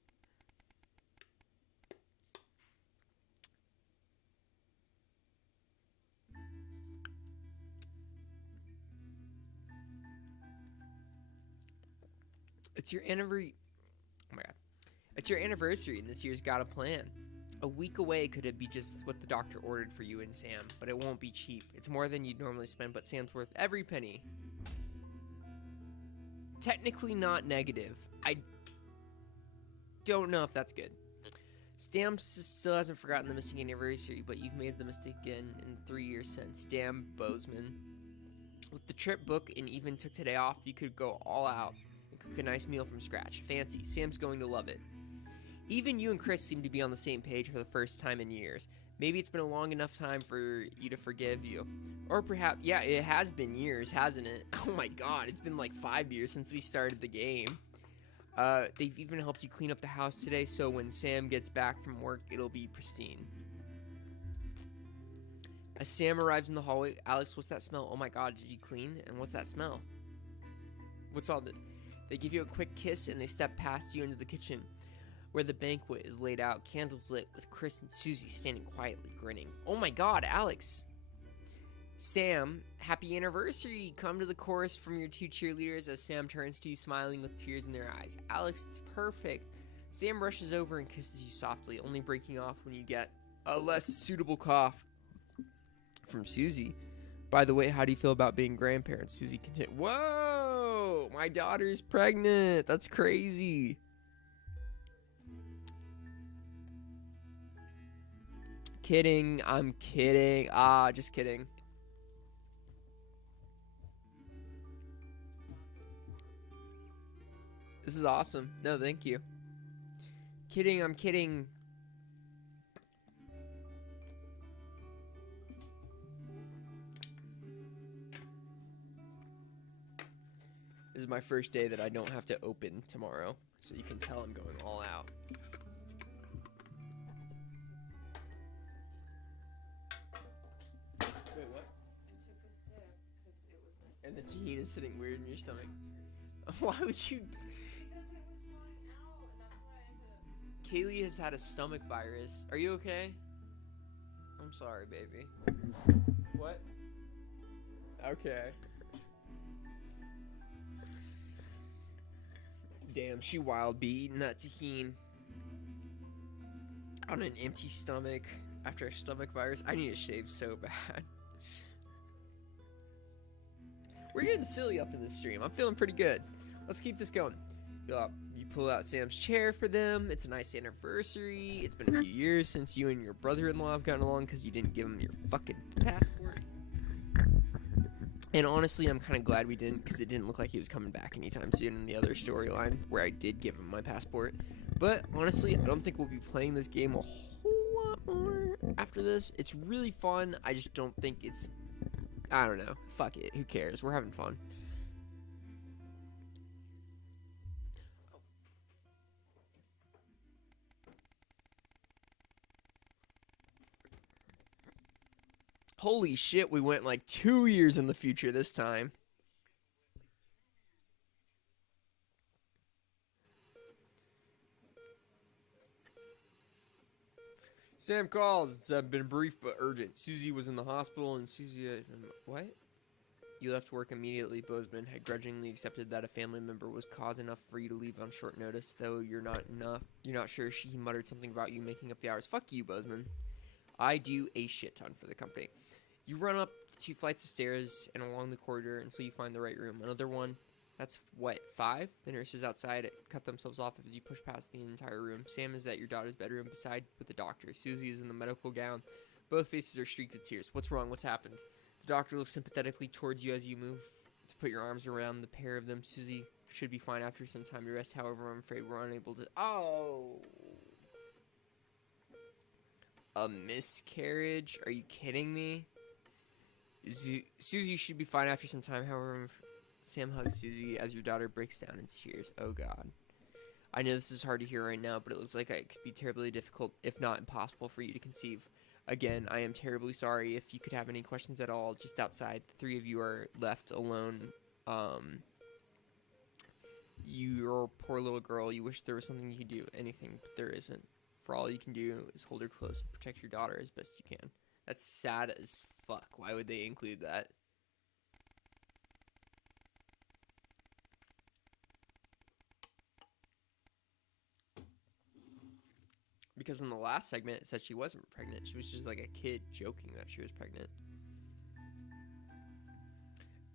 It's your anniversary. Oh my god. It's your anniversary and this year's got a plan. A week away could it be just what the doctor ordered for you and Sam, but it won't be cheap. It's more than you'd normally spend, but Sam's worth every penny. Technically not negative. I don't know if that's good. Sam still hasn't forgotten the missing anniversary, but you've made the mistake again in the 3 years since. Damn, Bozeman. With the trip booked and even took today off, you could go all out and cook a nice meal from scratch. Fancy. Sam's going to love it. Even you and Chris seem to be on the same page for the first time in years. Maybe it's been a long enough time for you to forgive you. Or perhaps, yeah, it has been years, hasn't it? Oh my god, it's been like 5 years since we started the game. They've even helped you clean up the house today, so when Sam gets back from work, it'll be pristine. As Sam arrives in the hallway, Alex, what's that smell? Oh my god, did you clean? And what's that smell? What's all that? They give you a quick kiss and they step past you into the kitchen, where the banquet is laid out, candles lit, with Chris and Susie standing quietly grinning. Oh my god, Alex! Sam, happy anniversary! Come to the chorus from your 2 cheerleaders as Sam turns to you smiling with tears in their eyes. Alex, it's perfect! Sam rushes over and kisses you softly, only breaking off when you get a less suitable cough from Susie. By the way, how do you feel about being grandparents? Susie continues. Whoa! My daughter's pregnant! That's crazy! Kidding, I'm kidding. Just kidding. This is awesome. No, thank you. Kidding, I'm kidding. This is my first day that I don't have to open tomorrow, so you can tell I'm going all out. Wait, what? I took a sip because it was like... And the tahini is sitting weird in your stomach. Why would you... Because it was falling out, and that's why I had to... Kaylee has had a stomach virus. Are you okay? I'm sorry, baby. What? Okay. Damn, she wild bee eating that tahini on an empty stomach after a stomach virus. I need to shave so bad. We're getting silly up in this stream. I'm feeling pretty good. Let's keep this going. You pull out Sam's chair for them. It's a nice anniversary. It's been a few years since you and your brother-in-law have gotten along because you didn't give him your fucking passport. And honestly, I'm kind of glad we didn't, because it didn't look like he was coming back anytime soon in the other storyline where I did give him my passport. But honestly, I don't think we'll be playing this game a whole lot more after this. It's really fun. I just don't think it's... I don't know. Fuck it. Who cares? We're having fun. Holy shit, we went like 2 years in the future this time. Sam calls. It's been brief but urgent. Susie was in the hospital and Susie... what? You left work immediately. Bozeman had grudgingly accepted that a family member was cause enough for you to leave on short notice, though you're not sure. He muttered something about you making up the hours. Fuck you, Bozeman. I do a shit ton for the company. You run up 2 flights of stairs and along the corridor until you find the right room. Another one. That's, what, 5? The nurses outside cut themselves off as you push past the entire room. Sam is at your daughter's bedroom beside with the doctor. Susie is in the medical gown. Both faces are streaked with tears. What's wrong? What's happened? The doctor looks sympathetically towards you as you move to put your arms around the pair of them. Susie should be fine after some time to rest. However, I'm afraid we're unable to... Oh! A miscarriage? Are you kidding me? Susie should be fine after some time. However, Sam hugs Susie as your daughter breaks down in tears. Oh God. I know this is hard to hear right now, but it looks like it could be terribly difficult, if not impossible, for you to conceive. Again, I am terribly sorry. If you could have any questions at all, just outside. The three of you are left alone. Your poor little girl. You wish there was something you could do. Anything, but there isn't. For all you can do is hold her close and protect your daughter as best you can. That's sad as fuck. Why would they include that? Because in the last segment, it said she wasn't pregnant. She was just like a kid joking that she was pregnant.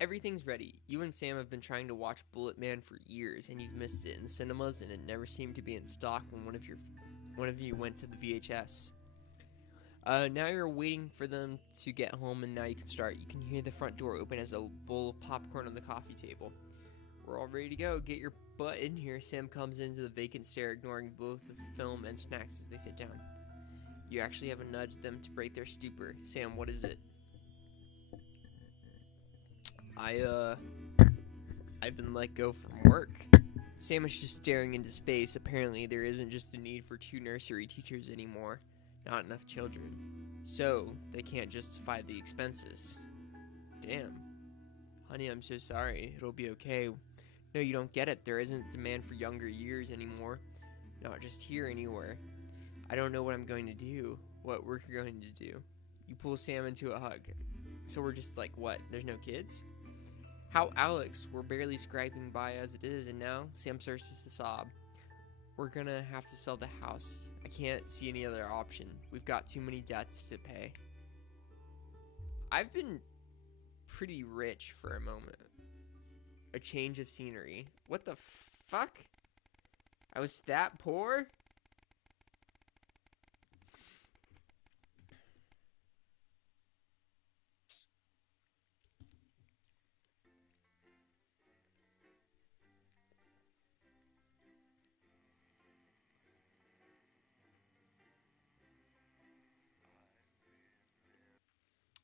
Everything's ready. You and Sam have been trying to watch Bullet Man for years, and you've missed it in the cinemas, and it never seemed to be in stock when one of you went to the VHS. Now you're waiting for them to get home, and now you can start. You can hear the front door open as a bowl of popcorn on the coffee table. We're all ready to go. Get your butt in here. Sam comes into the vacant stare, ignoring both the film and snacks as they sit down. You actually have to nudge them to break their stupor. Sam, what is it? I've been let go from work. Sam is just staring into space. Apparently, there isn't just a need for 2 nursery teachers anymore. Not enough children. So, they can't justify the expenses. Damn. Honey, I'm so sorry. It'll be okay. No, you don't get it. There isn't demand for younger years anymore. Not just here, anywhere. I don't know what I'm going to do. What we're going to do. You pull Sam into a hug. So we're just like, what? There's no kids? How Alex? We're barely scraping by as it is, and now Sam starts to sob. We're gonna have to sell the house. I can't see any other option. We've got too many debts to pay. I've been pretty rich for a moment. A change of scenery. What the fuck? I was that poor?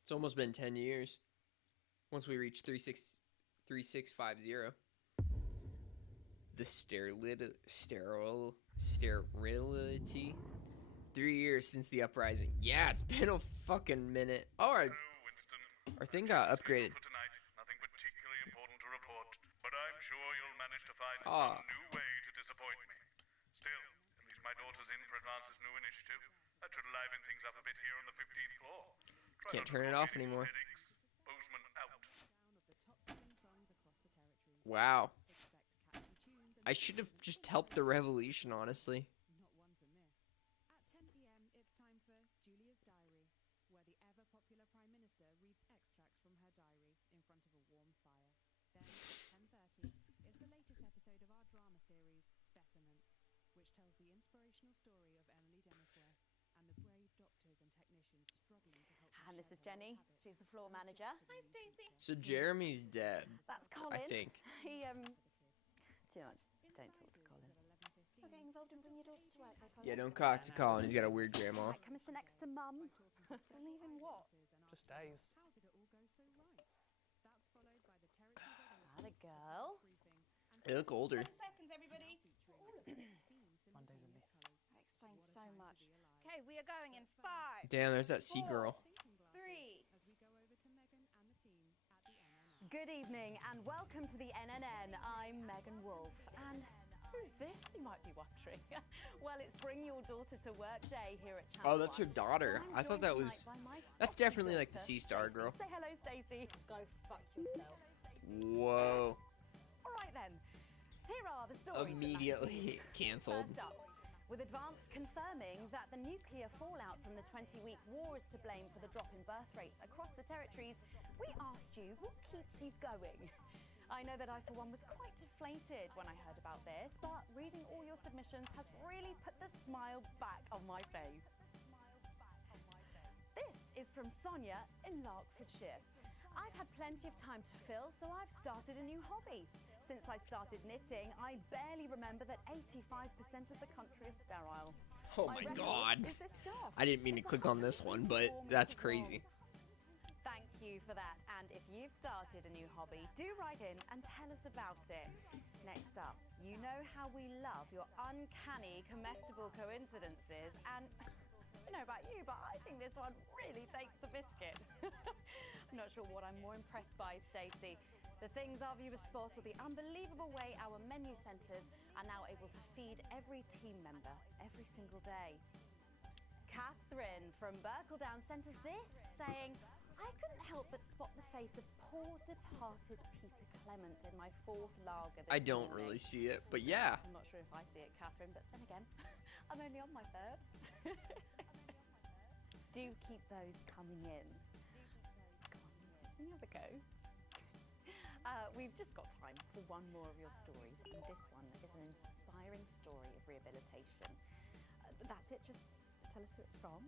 It's almost been 10 years. Once we reach 3650. The sterility. 3 years since the uprising. Yeah, it's been a fucking minute. Oh, our thing got upgraded. Nothing particularly important to report, but I'm sure you'll manage to find some new way to disappoint me. Still, at least my daughter's in for Advance's new initiative. That should liven things up a bit here on the 15th floor. Can't turn it off anymore. Bozeman out. Wow. I should have just helped the revolution, honestly. And this is Jenny. She's the floor manager. Hi, Stacey. So Jeremy's dead. That's Colin. I think. He too much. Don't talk to Colin. Not getting involved and bring your daughter to work, though, Colin. Yeah, don't talk to Colin. He's got a weird grandma. Right, come and sit next to Mum. We're leaving what? Just days. Had a girl. They look older. 10 seconds, everybody. Monday's a myth. That explains so much. Okay, we are going in 5. Damn, there's that sea girl. 3. Good evening and welcome to the NNN. I'm Megan Wolf. And who's this, you might be wondering? Well, it's Bring Your Daughter to Work Day here at Channel Oh, that's her 1. daughter. I thought that was... That's definitely like the Sea Star girl. Say hello, Stacey. Go fuck yourself. Whoa. All right then. Here are the stories. Immediately cancelled. First up, with Advance confirming that the nuclear fallout from the 20-week war is to blame for the drop in birth rates across the territories, we asked you, what keeps you going? I know that I, for one, was quite deflated when I heard about this, but reading all your submissions has really put the smile back on my face. This is from Sonia in Larkfordshire. I've had plenty of time to fill, so I've started a new hobby. Since I started knitting, I barely remember that 85% of the country is sterile. Oh my god. Is this scarf? I didn't mean to click on this one, but that's crazy. Thank you for that. And if you've started a new hobby, do write in and tell us about it. Next up, you know how we love your uncanny comestible coincidences, and I don't know about you, but I think this one really takes the biscuit. I'm not sure what I'm more impressed by, Stacey. The things our viewers spot, or the unbelievable way our menu centres are now able to feed every team member every single day. Catherine from Berkeldown sent us this, saying, I couldn't help but spot the face of poor departed Peter Clement in my fourth lager this I don't morning. really see it, but yeah. I'm not sure if I see it, Catherine, but then again, I'm only on my third. Do keep those coming in. Can you have a go? We've just got time for one more of your stories, and this one is an inspiring story of rehabilitation. That's it, just tell us who it's from,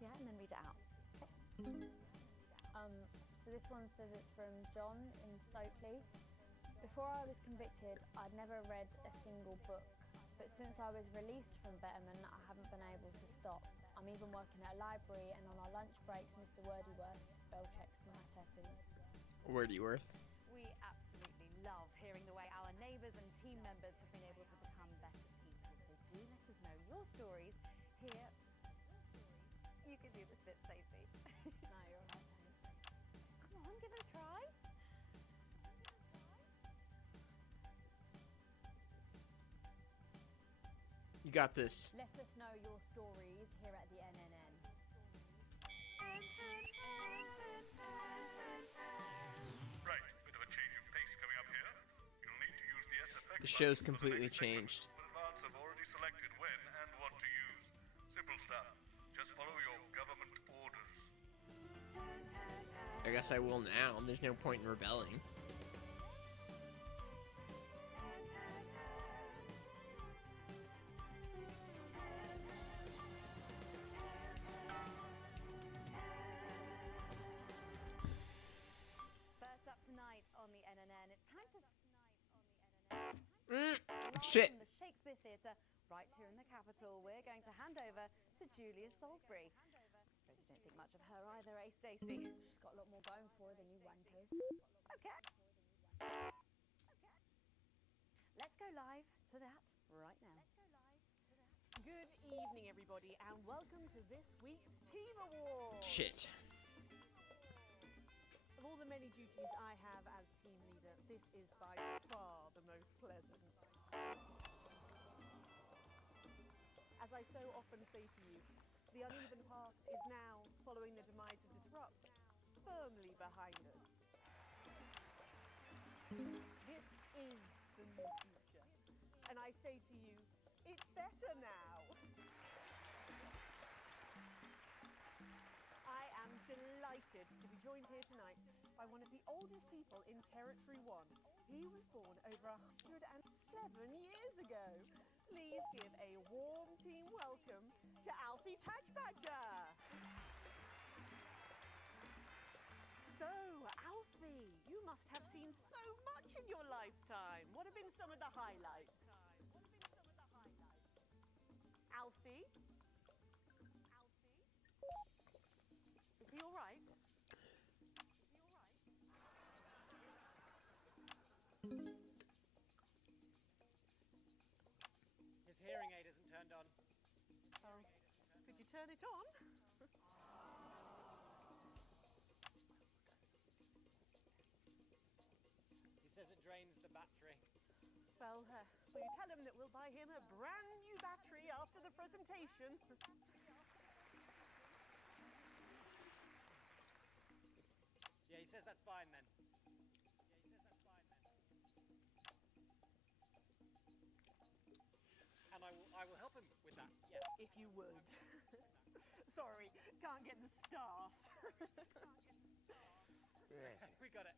yeah, and then read it out. Okay. So this one says it's from John in Stokely. Before I was convicted, I'd never read a single book, but since I was released from Betterman, I haven't been able to stop. I'm even working at a library, and on our lunch breaks, Mr. Wordyworth spell checks my tattoos. Wordyworth. We absolutely love hearing the way our neighbours and team members have been able to become better people. So do let us know your stories here. You can do this bit, Stacey. No, you're all right, thanks. Come on, give it a try. You got this. Let us know your stories here at the NNN. Right, bit of a change of pace coming up here. You'll need to use the SFX The show's button for the completely next segment, changed. but advance have already selected when and what to use. Simple stuff. Just follow your government orders. I guess I will now. There's no point in rebelling. First up tonight on the NNN, it's time to Shit. From the Shakespeare Theatre, right here in the capital, we're going to hand over to Julia Salisbury. I suppose you don't think much of her either, eh, Stacey? She's got a lot more going for her than you wankers. Okay. Let's go live to that right now. Good evening, everybody, and welcome to this week's Team Award. Shit. Of all the many duties I have as team leader, this is by far the most pleasant. As I so often say to you, the uneven past is now, following the demise of Disrupt, firmly behind us. This is the new future, and I say to you, it's better now. I am delighted to be joined here tonight by one of the oldest people in Territory 1. He was born over 107 years ago. Please give a warm team welcome to Alfie Tatchbadger. So, Alfie, you must have seen so much in your lifetime. What have been some of the highlights? Alfie? Is he all right? His hearing aid isn't turned on. Oh, could you turn it on? He says it drains the battery. Well, will you tell him that we'll buy him a brand new battery after the presentation? Yeah, he says that's fine then. And I will help him with that, yeah. If you would. Sorry, can't get the staff. We got it.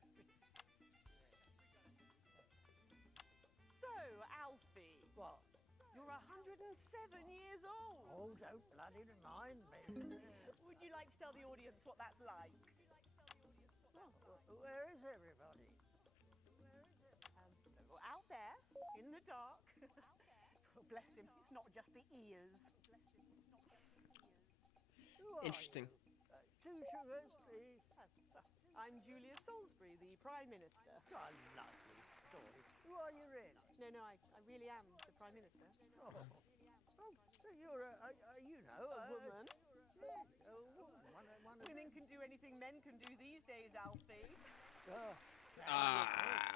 So, Alfie. What? You're 107 years old. Oh, don't bloody remind me. Would you like to tell the audience what that's like? Well, where is everybody? Out there, in the dark. Oh, bless him, it's not just the ears. Interesting. 2 sugars, please. I'm Julia Salisbury, the Prime Minister. Oh, lovely story. Who are you really? No, I really am the Prime Minister. Oh, so you're a woman. Yes, a woman. One of Women can do anything men can do these days, Alfie.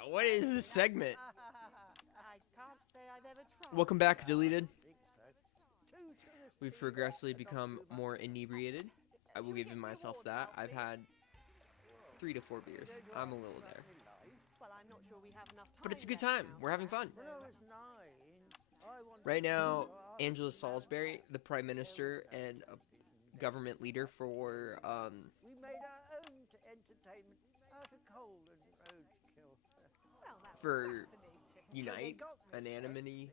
What is this segment? I can't say I've ever tried. Welcome back, Deleted. so. 2 sugars, We've progressively become more inebriated. I will give myself that. I've had 3 to 4 beers. I'm a little there. Well, I'm not sure we have enough time. But it's a good time. We're having fun. When I was 9, I wanted Right now, to- Angela Salisbury, the Prime Minister and a government leader for We made our own entertainment out of coal and roadkill. Well, that's for fascinating. Unite, anonymity.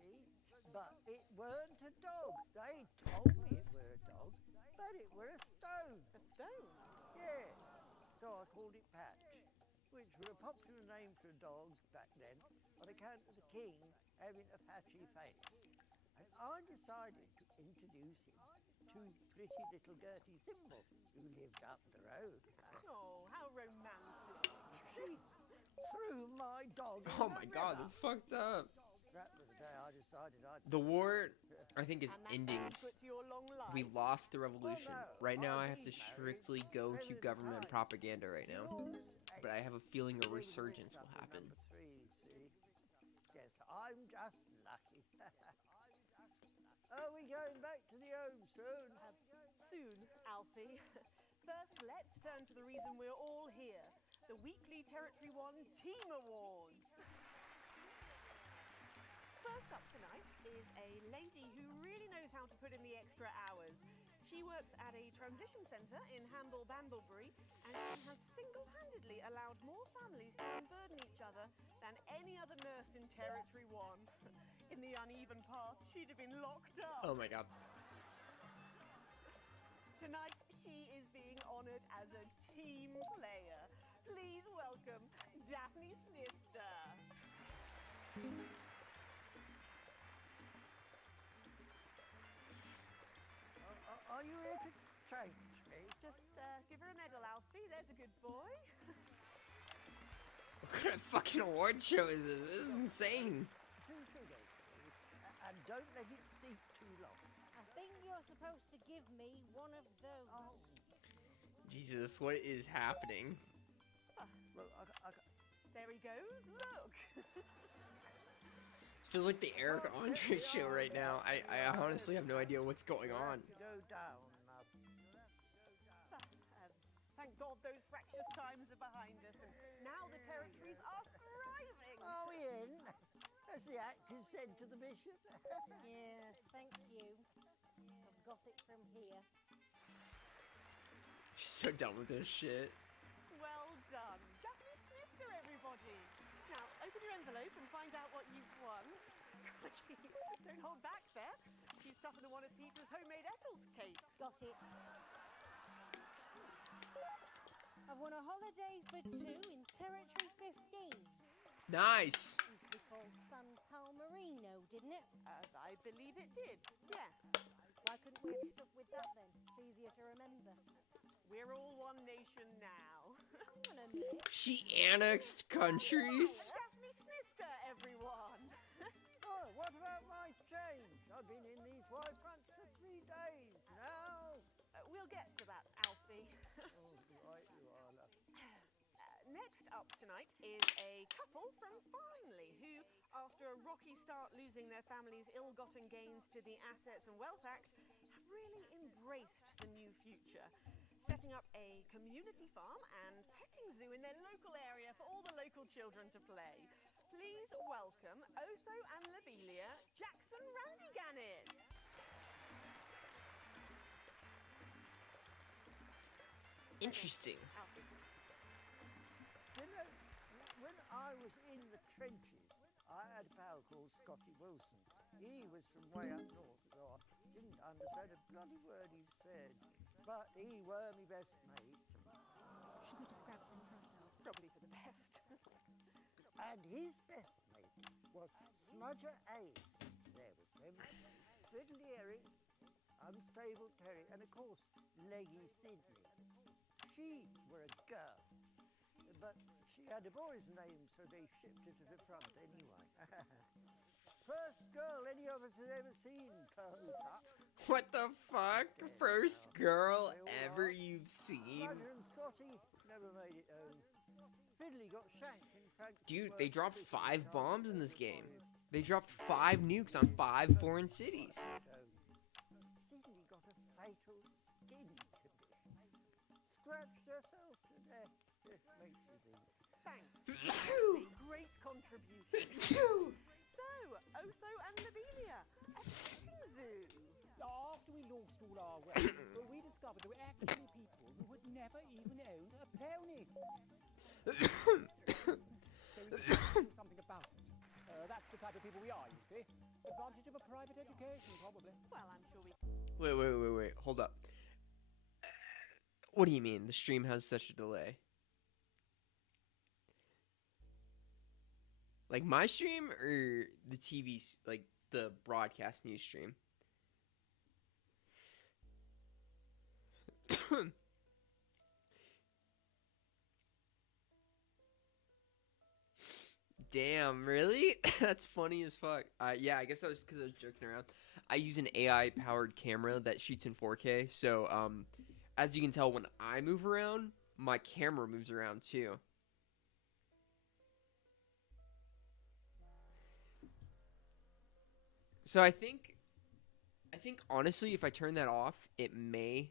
But it weren't a dog. They told me it were a dog, but it were a stone. A stone? Yes. So I called it Patch, which were a popular name for a dog back then on account of the king having a patchy face. And I decided to introduce him to pretty little Gertie Thimble, who lived up the road. Oh, how romantic. She threw my dog in Oh the my god, river. that's fucked up. That was the day I decided I'd... The war, I think, is ending. Put to your long life. We lost the revolution. Right now, I have to strictly go to government propaganda right now. But I have a feeling a resurgence will happen. Number 3, see? Yes, I'm just lucky. Are we going back to the home soon? Soon, Alfie. First, let's turn to the reason we're all here. The weekly Territory 1 Team Awards. First up tonight is a lady who really knows how to put in the extra hours. She works at a transition centre in Hamble Bamblebury, and she has single-handedly allowed more families to unburden each other than any other nurse in Territory 1. In the uneven path, she'd have been locked up. Oh my god. Tonight, she is being honoured as a team player. Please welcome Daphne Snister. Are you here to change me? Just give her a medal, Alfie. There's a good boy. What kind of fucking award show is this? This is insane. 2 sugars, please. And don't let it steep too long. I think you're supposed to give me one of those. Jesus, what is happening? Well, There he goes. Look. It feels like the Eric Andre show right now. I honestly have no idea what's going on. Go down, love. Thank God those fractious times are behind us, and now the territories are thriving. Are we in? As the actors said to the bishop. Yes, thank you. I've got it from here. She's so done with this shit. Well done. Daphne Snister, everybody. Now, open your envelope and find out what you've won. Don't hold back there. She's tougher than one of Peter's homemade Eccles cakes. Got it. I've won a holiday for 2 in Territory 15. Nice. Used to be called San Palmerino, didn't it? As I believe it did, yes. Why couldn't we have stuck with that then? It's easier to remember. We're all one nation now. Hang on a minute. She annexed countries. Daphne Snister, everyone. Oh, what about my change? I've been in these wide fronts for 3 days now. We'll get to that, Alfie. Right you are, love. Next up tonight is a couple from Farnley who, after a rocky start losing their family's ill-gotten gains to the Assets and Wealth Act, have really embraced the new future, setting up a community farm and petting zoo in their local area for all the local children to play. Please welcome Otho and Lobelia Jackson Randiganis. Interesting. You know, when I was in the trenches, I had a pal called Scotty Wilson. He was from way up north, so I didn't understand a bloody word he said. But he were my best mate. Should we describe them ourselves? Probably for the best. And his best mate was Smudger A's. There was them, Fiddly Eric, unstable Terry, and of course, Leggy Sydney. She were a girl, but she had a boy's name, so they shipped her to the front anyway. First girl any of us has ever seen, close up. What the fuck? First girl ever you've seen? Roger and Scotty never made it home. Fiddly got shanked in Frank's Dude, work they dropped fishing 5 time bombs in over this game. for him. They dropped 5 nukes on 5 foreign cities. Sydney got a fatal skin condition. Scratched herself to death. It makes you think. Thanks. A great contribution. So, Otho and Lobelia, a petting zoo. After we lost all our wealth, we discovered there were actually people who had never even owned a pony. So we need to do something about it. That's the type of people we are, you see. Advantage of a private education, probably. Well, I'm sure we... Wait. Hold up. What do you mean? The stream has such a delay? Like my stream or the TV, like the broadcast news stream? Damn, really? That's funny as fuck. Yeah, I guess that was because I was joking around. I use an AI-powered camera that shoots in 4K, so as you can tell, when I move around, my camera moves around too. So I think honestly, if I turn that off, it may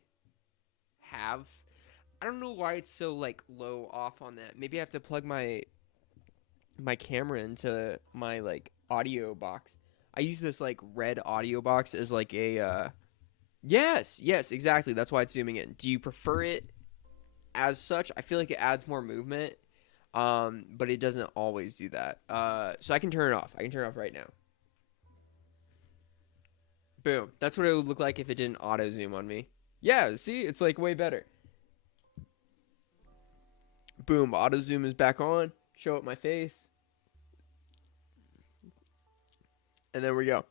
have. I don't know why it's so like low off on that. Maybe I have to plug my camera into my like audio box. I use this like red audio box as like a yes, exactly. That's why it's zooming in. Do you prefer it as such? I feel like it adds more movement. But it doesn't always do that. So I can turn it off. I can turn it off right now. Boom. That's what it would look like if it didn't auto zoom on me. Yeah, see? It's like way better. Boom. Auto zoom is back on. Show up my face. And there we go.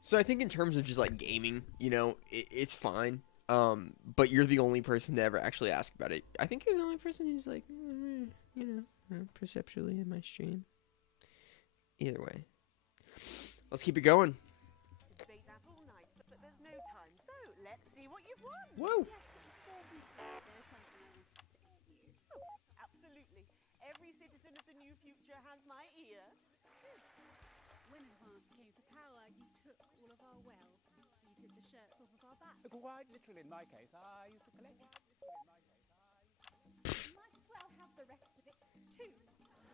So I think in terms of just like gaming, you know, it's fine. But you're the only person to ever actually ask about it. I think you're the only person who's like, you know, perceptually in my stream. Either way. Let's keep it going. Debate that all night, but there's no time. So, let's see what you've won. Whoa. Absolutely. Every citizen of the new future has my ear. When advance came to power, you took all of our wealth. You took the shirts off of our backs. Quite literally, in my case, I used to collect. You might as well have the rest of it, too.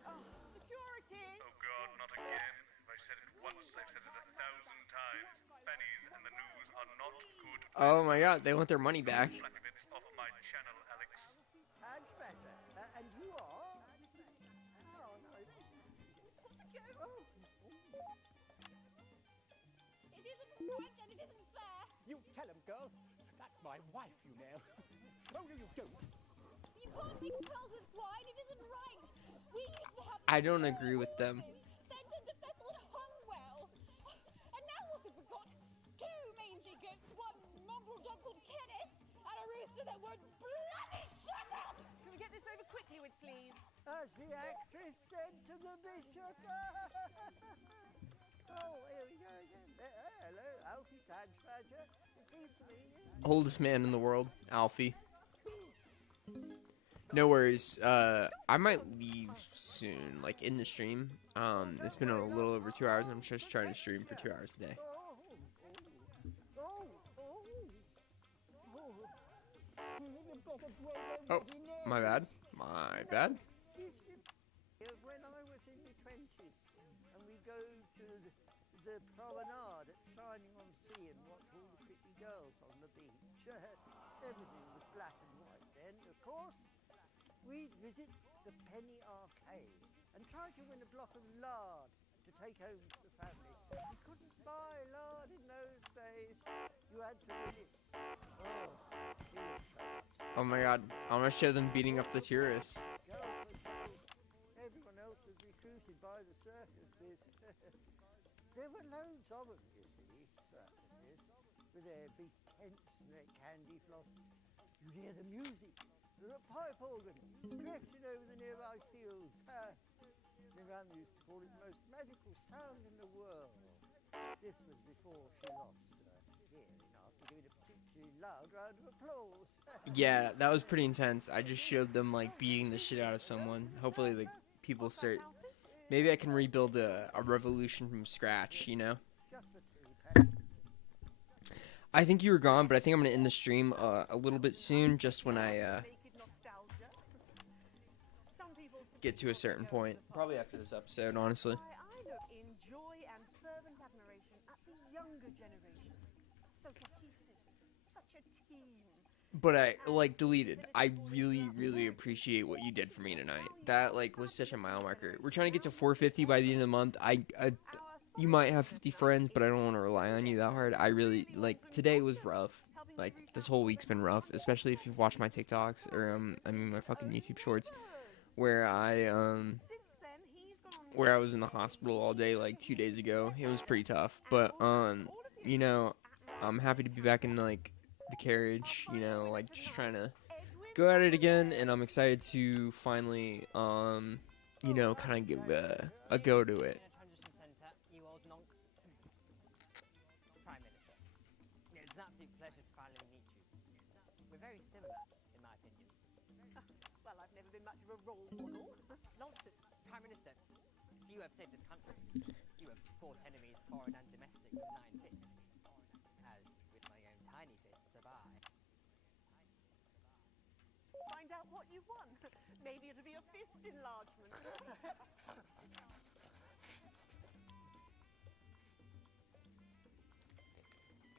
Oh, security! Oh God, not again. If I said it once, I've said it 1,000 times. Pennies and the news are not good. Oh my god, they want their money back. Flackabits off my channel, Alex. And better. And you are? Oh, no. Got to go. It isn't right and it isn't fair. You tell him, girl. That's my wife, you know. Oh, no, you don't. You can't mix pearls with swine. It isn't right. We used to have... I don't agree with them. Fed and defeckled hung well. And now what have we got? 2 mangy goats, 1 mongrel dog called Kenneth, and a rooster that would bloody shut up! Can we get this over quickly with please? As the actress said to the bishop. Oh, here we go again. Hello, Alfie Tags Badger. It keeps me. Oldest man in the world, Alfie. No worries. I might leave soon, like in the stream. It's been a little over 2 hours. I'm just trying to stream for 2 hours a day. Oh, my bad. My bad. When I was in the trenches, and we go to the promenade at Shining on Sea and watch all the pretty girls on the beach. Everything was black and white then, of course. We'd visit the Penny Arcade and try to win a block of lard to take home to the family. You couldn't buy lard in those days. You had to win it. Oh, it was tough. Oh my god. I want to show them beating up the tourists. Everyone else was recruited by the circuses. There were loads of them, you see, circuses. with their big tents and their candy floss. You'd hear the music, the pipe organ, drifting over the nearby fields. My mum used to call it the most magical sound in the world. This was before she lost hearing after giving a particularly loud round of applause. Yeah, that was pretty intense. I just showed them like beating the shit out of someone. Hopefully the people start. Maybe I can rebuild a revolution from scratch, you know? I think you were gone, but I think I'm going to end the stream a little bit soon, just when I get to a certain point. Probably after this episode, honestly. I look in joy and fervent admiration at the younger generation. So cohesive, such a team. But I, like, deleted. I really, really appreciate what you did for me tonight. That, like, was such a mile marker. We're trying to get to 450 by the end of the month. You might have 50 friends, but I don't want to rely on you that hard. I really, like, today was rough. Like, this whole week's been rough, especially if you've watched my TikToks or, my fucking YouTube shorts, where I was in the hospital all day, like, 2 days ago. It was pretty tough. But, you know, I'm happy to be back in, like, the carriage, you know, like, just trying to go at it again, and I'm excited to finally, you know, kind of give a go to it. Prime Minister, it's an absolute pleasure to finally meet you. We're very similar, in my opinion. Well, I've never been much of a role model. Nonsense, Prime Minister. You have saved this country. You have fought enemies, foreign and domestic, with 9 fists. As with my own tiny fists have I. Find out what you won. Maybe it'll be a fist enlargement.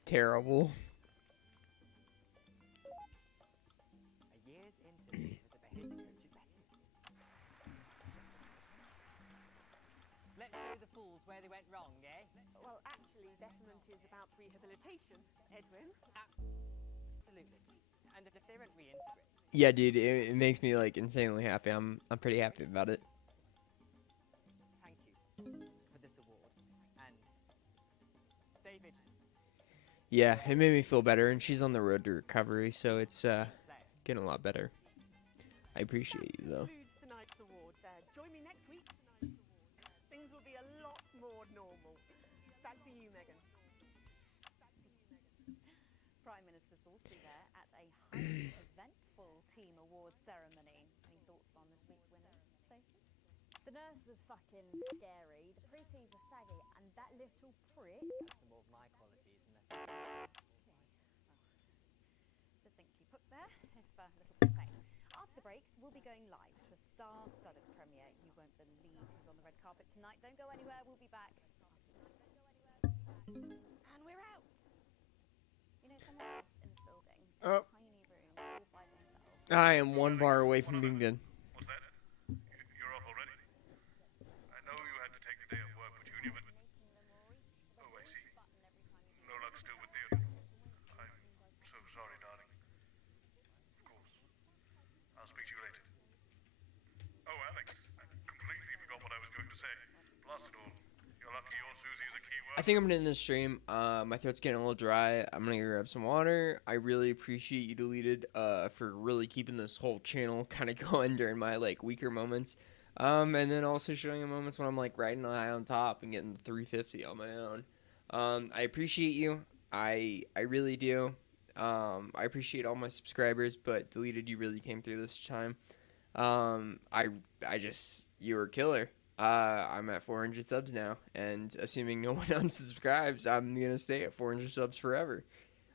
Terrible. A year's internship as a behaviour coach at Betty. Let's show the fools where they went wrong, eh? Well, actually, betterment is about rehabilitation, Edwin. Absolutely. And if they won't reintegrate. Yeah, dude, it makes me, like, insanely happy. I'm pretty happy about it. Thank you for this award. And stay vigilant. Yeah, it made me feel better, and she's on the road to recovery, so it's getting a lot better. I appreciate you, though. Concludes tonight's awards. Join me next week. Things will be a lot more normal. Back to you, Megan. Prime Minister Salisbury there at a highly eventful team awards ceremony. Any thoughts on this week's winners, Stacey? The nurse was fucking scary, the pretties were saggy, and that little prick. That's some more of my qualities, unless. Succinctly put there, if little bit of pain. After the break, we'll be going live to a star-studded premiere. You won't believe who's on the red carpet tonight. Don't go anywhere, we'll be back after this. And we're out. You know, someone else in this building, in a tiny room, all by themselves. I am one bar away from being done. What's that? You're off already? I know you had to take the day off work for Junior, but... Oh, I see. No luck still with theater. I'm so sorry, darling. Of course. I'll speak to you later. Oh, Alex, I completely forgot what I was going to say. Blast it all. You're lucky your Susie is a key word. I think I'm gonna end this stream. My throat's getting a little dry. I'm gonna go grab some water. I really appreciate you, Deleted, for really keeping this whole channel kind of going during my like weaker moments. And then also showing you moments when I'm like riding high on top and getting 350 on my own. I appreciate you. I really do. I appreciate all my subscribers, but Deleted, you really came through this time. You were a killer. I'm at 400 subs now, and assuming no one unsubscribes, I'm gonna stay at 400 subs forever.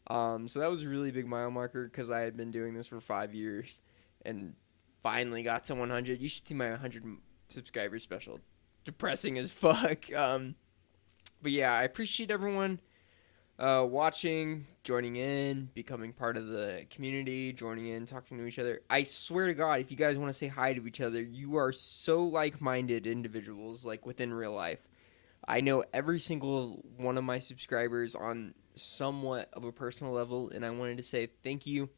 So that was a really big mile marker because I had been doing this for 5 years and finally got to 100. You should see my 100 subscriber special. It's depressing as fuck. But yeah, I appreciate everyone watching, joining in, becoming part of the community, joining in, talking to each other. I swear to God, if you guys want to say hi to each other, you are so like-minded individuals, like within real life. I know every single one of my subscribers on somewhat of a personal level, and I wanted to say thank you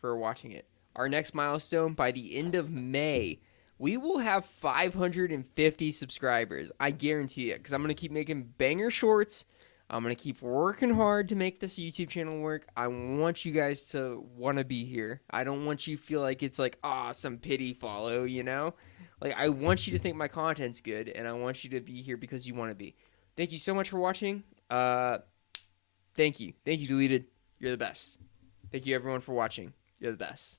for watching it. Our next milestone, by the end of May, we will have 550 subscribers. I guarantee it, because I'm going to keep making banger shorts. I'm going to keep working hard to make this YouTube channel work. I want you guys to want to be here. I don't want you to feel like it's like, some pity follow, you know? Like, I want you to think my content's good, and I want you to be here because you want to be. Thank you so much for watching. Thank you. Thank you, Deleted. You're the best. Thank you, everyone, for watching. You're the best.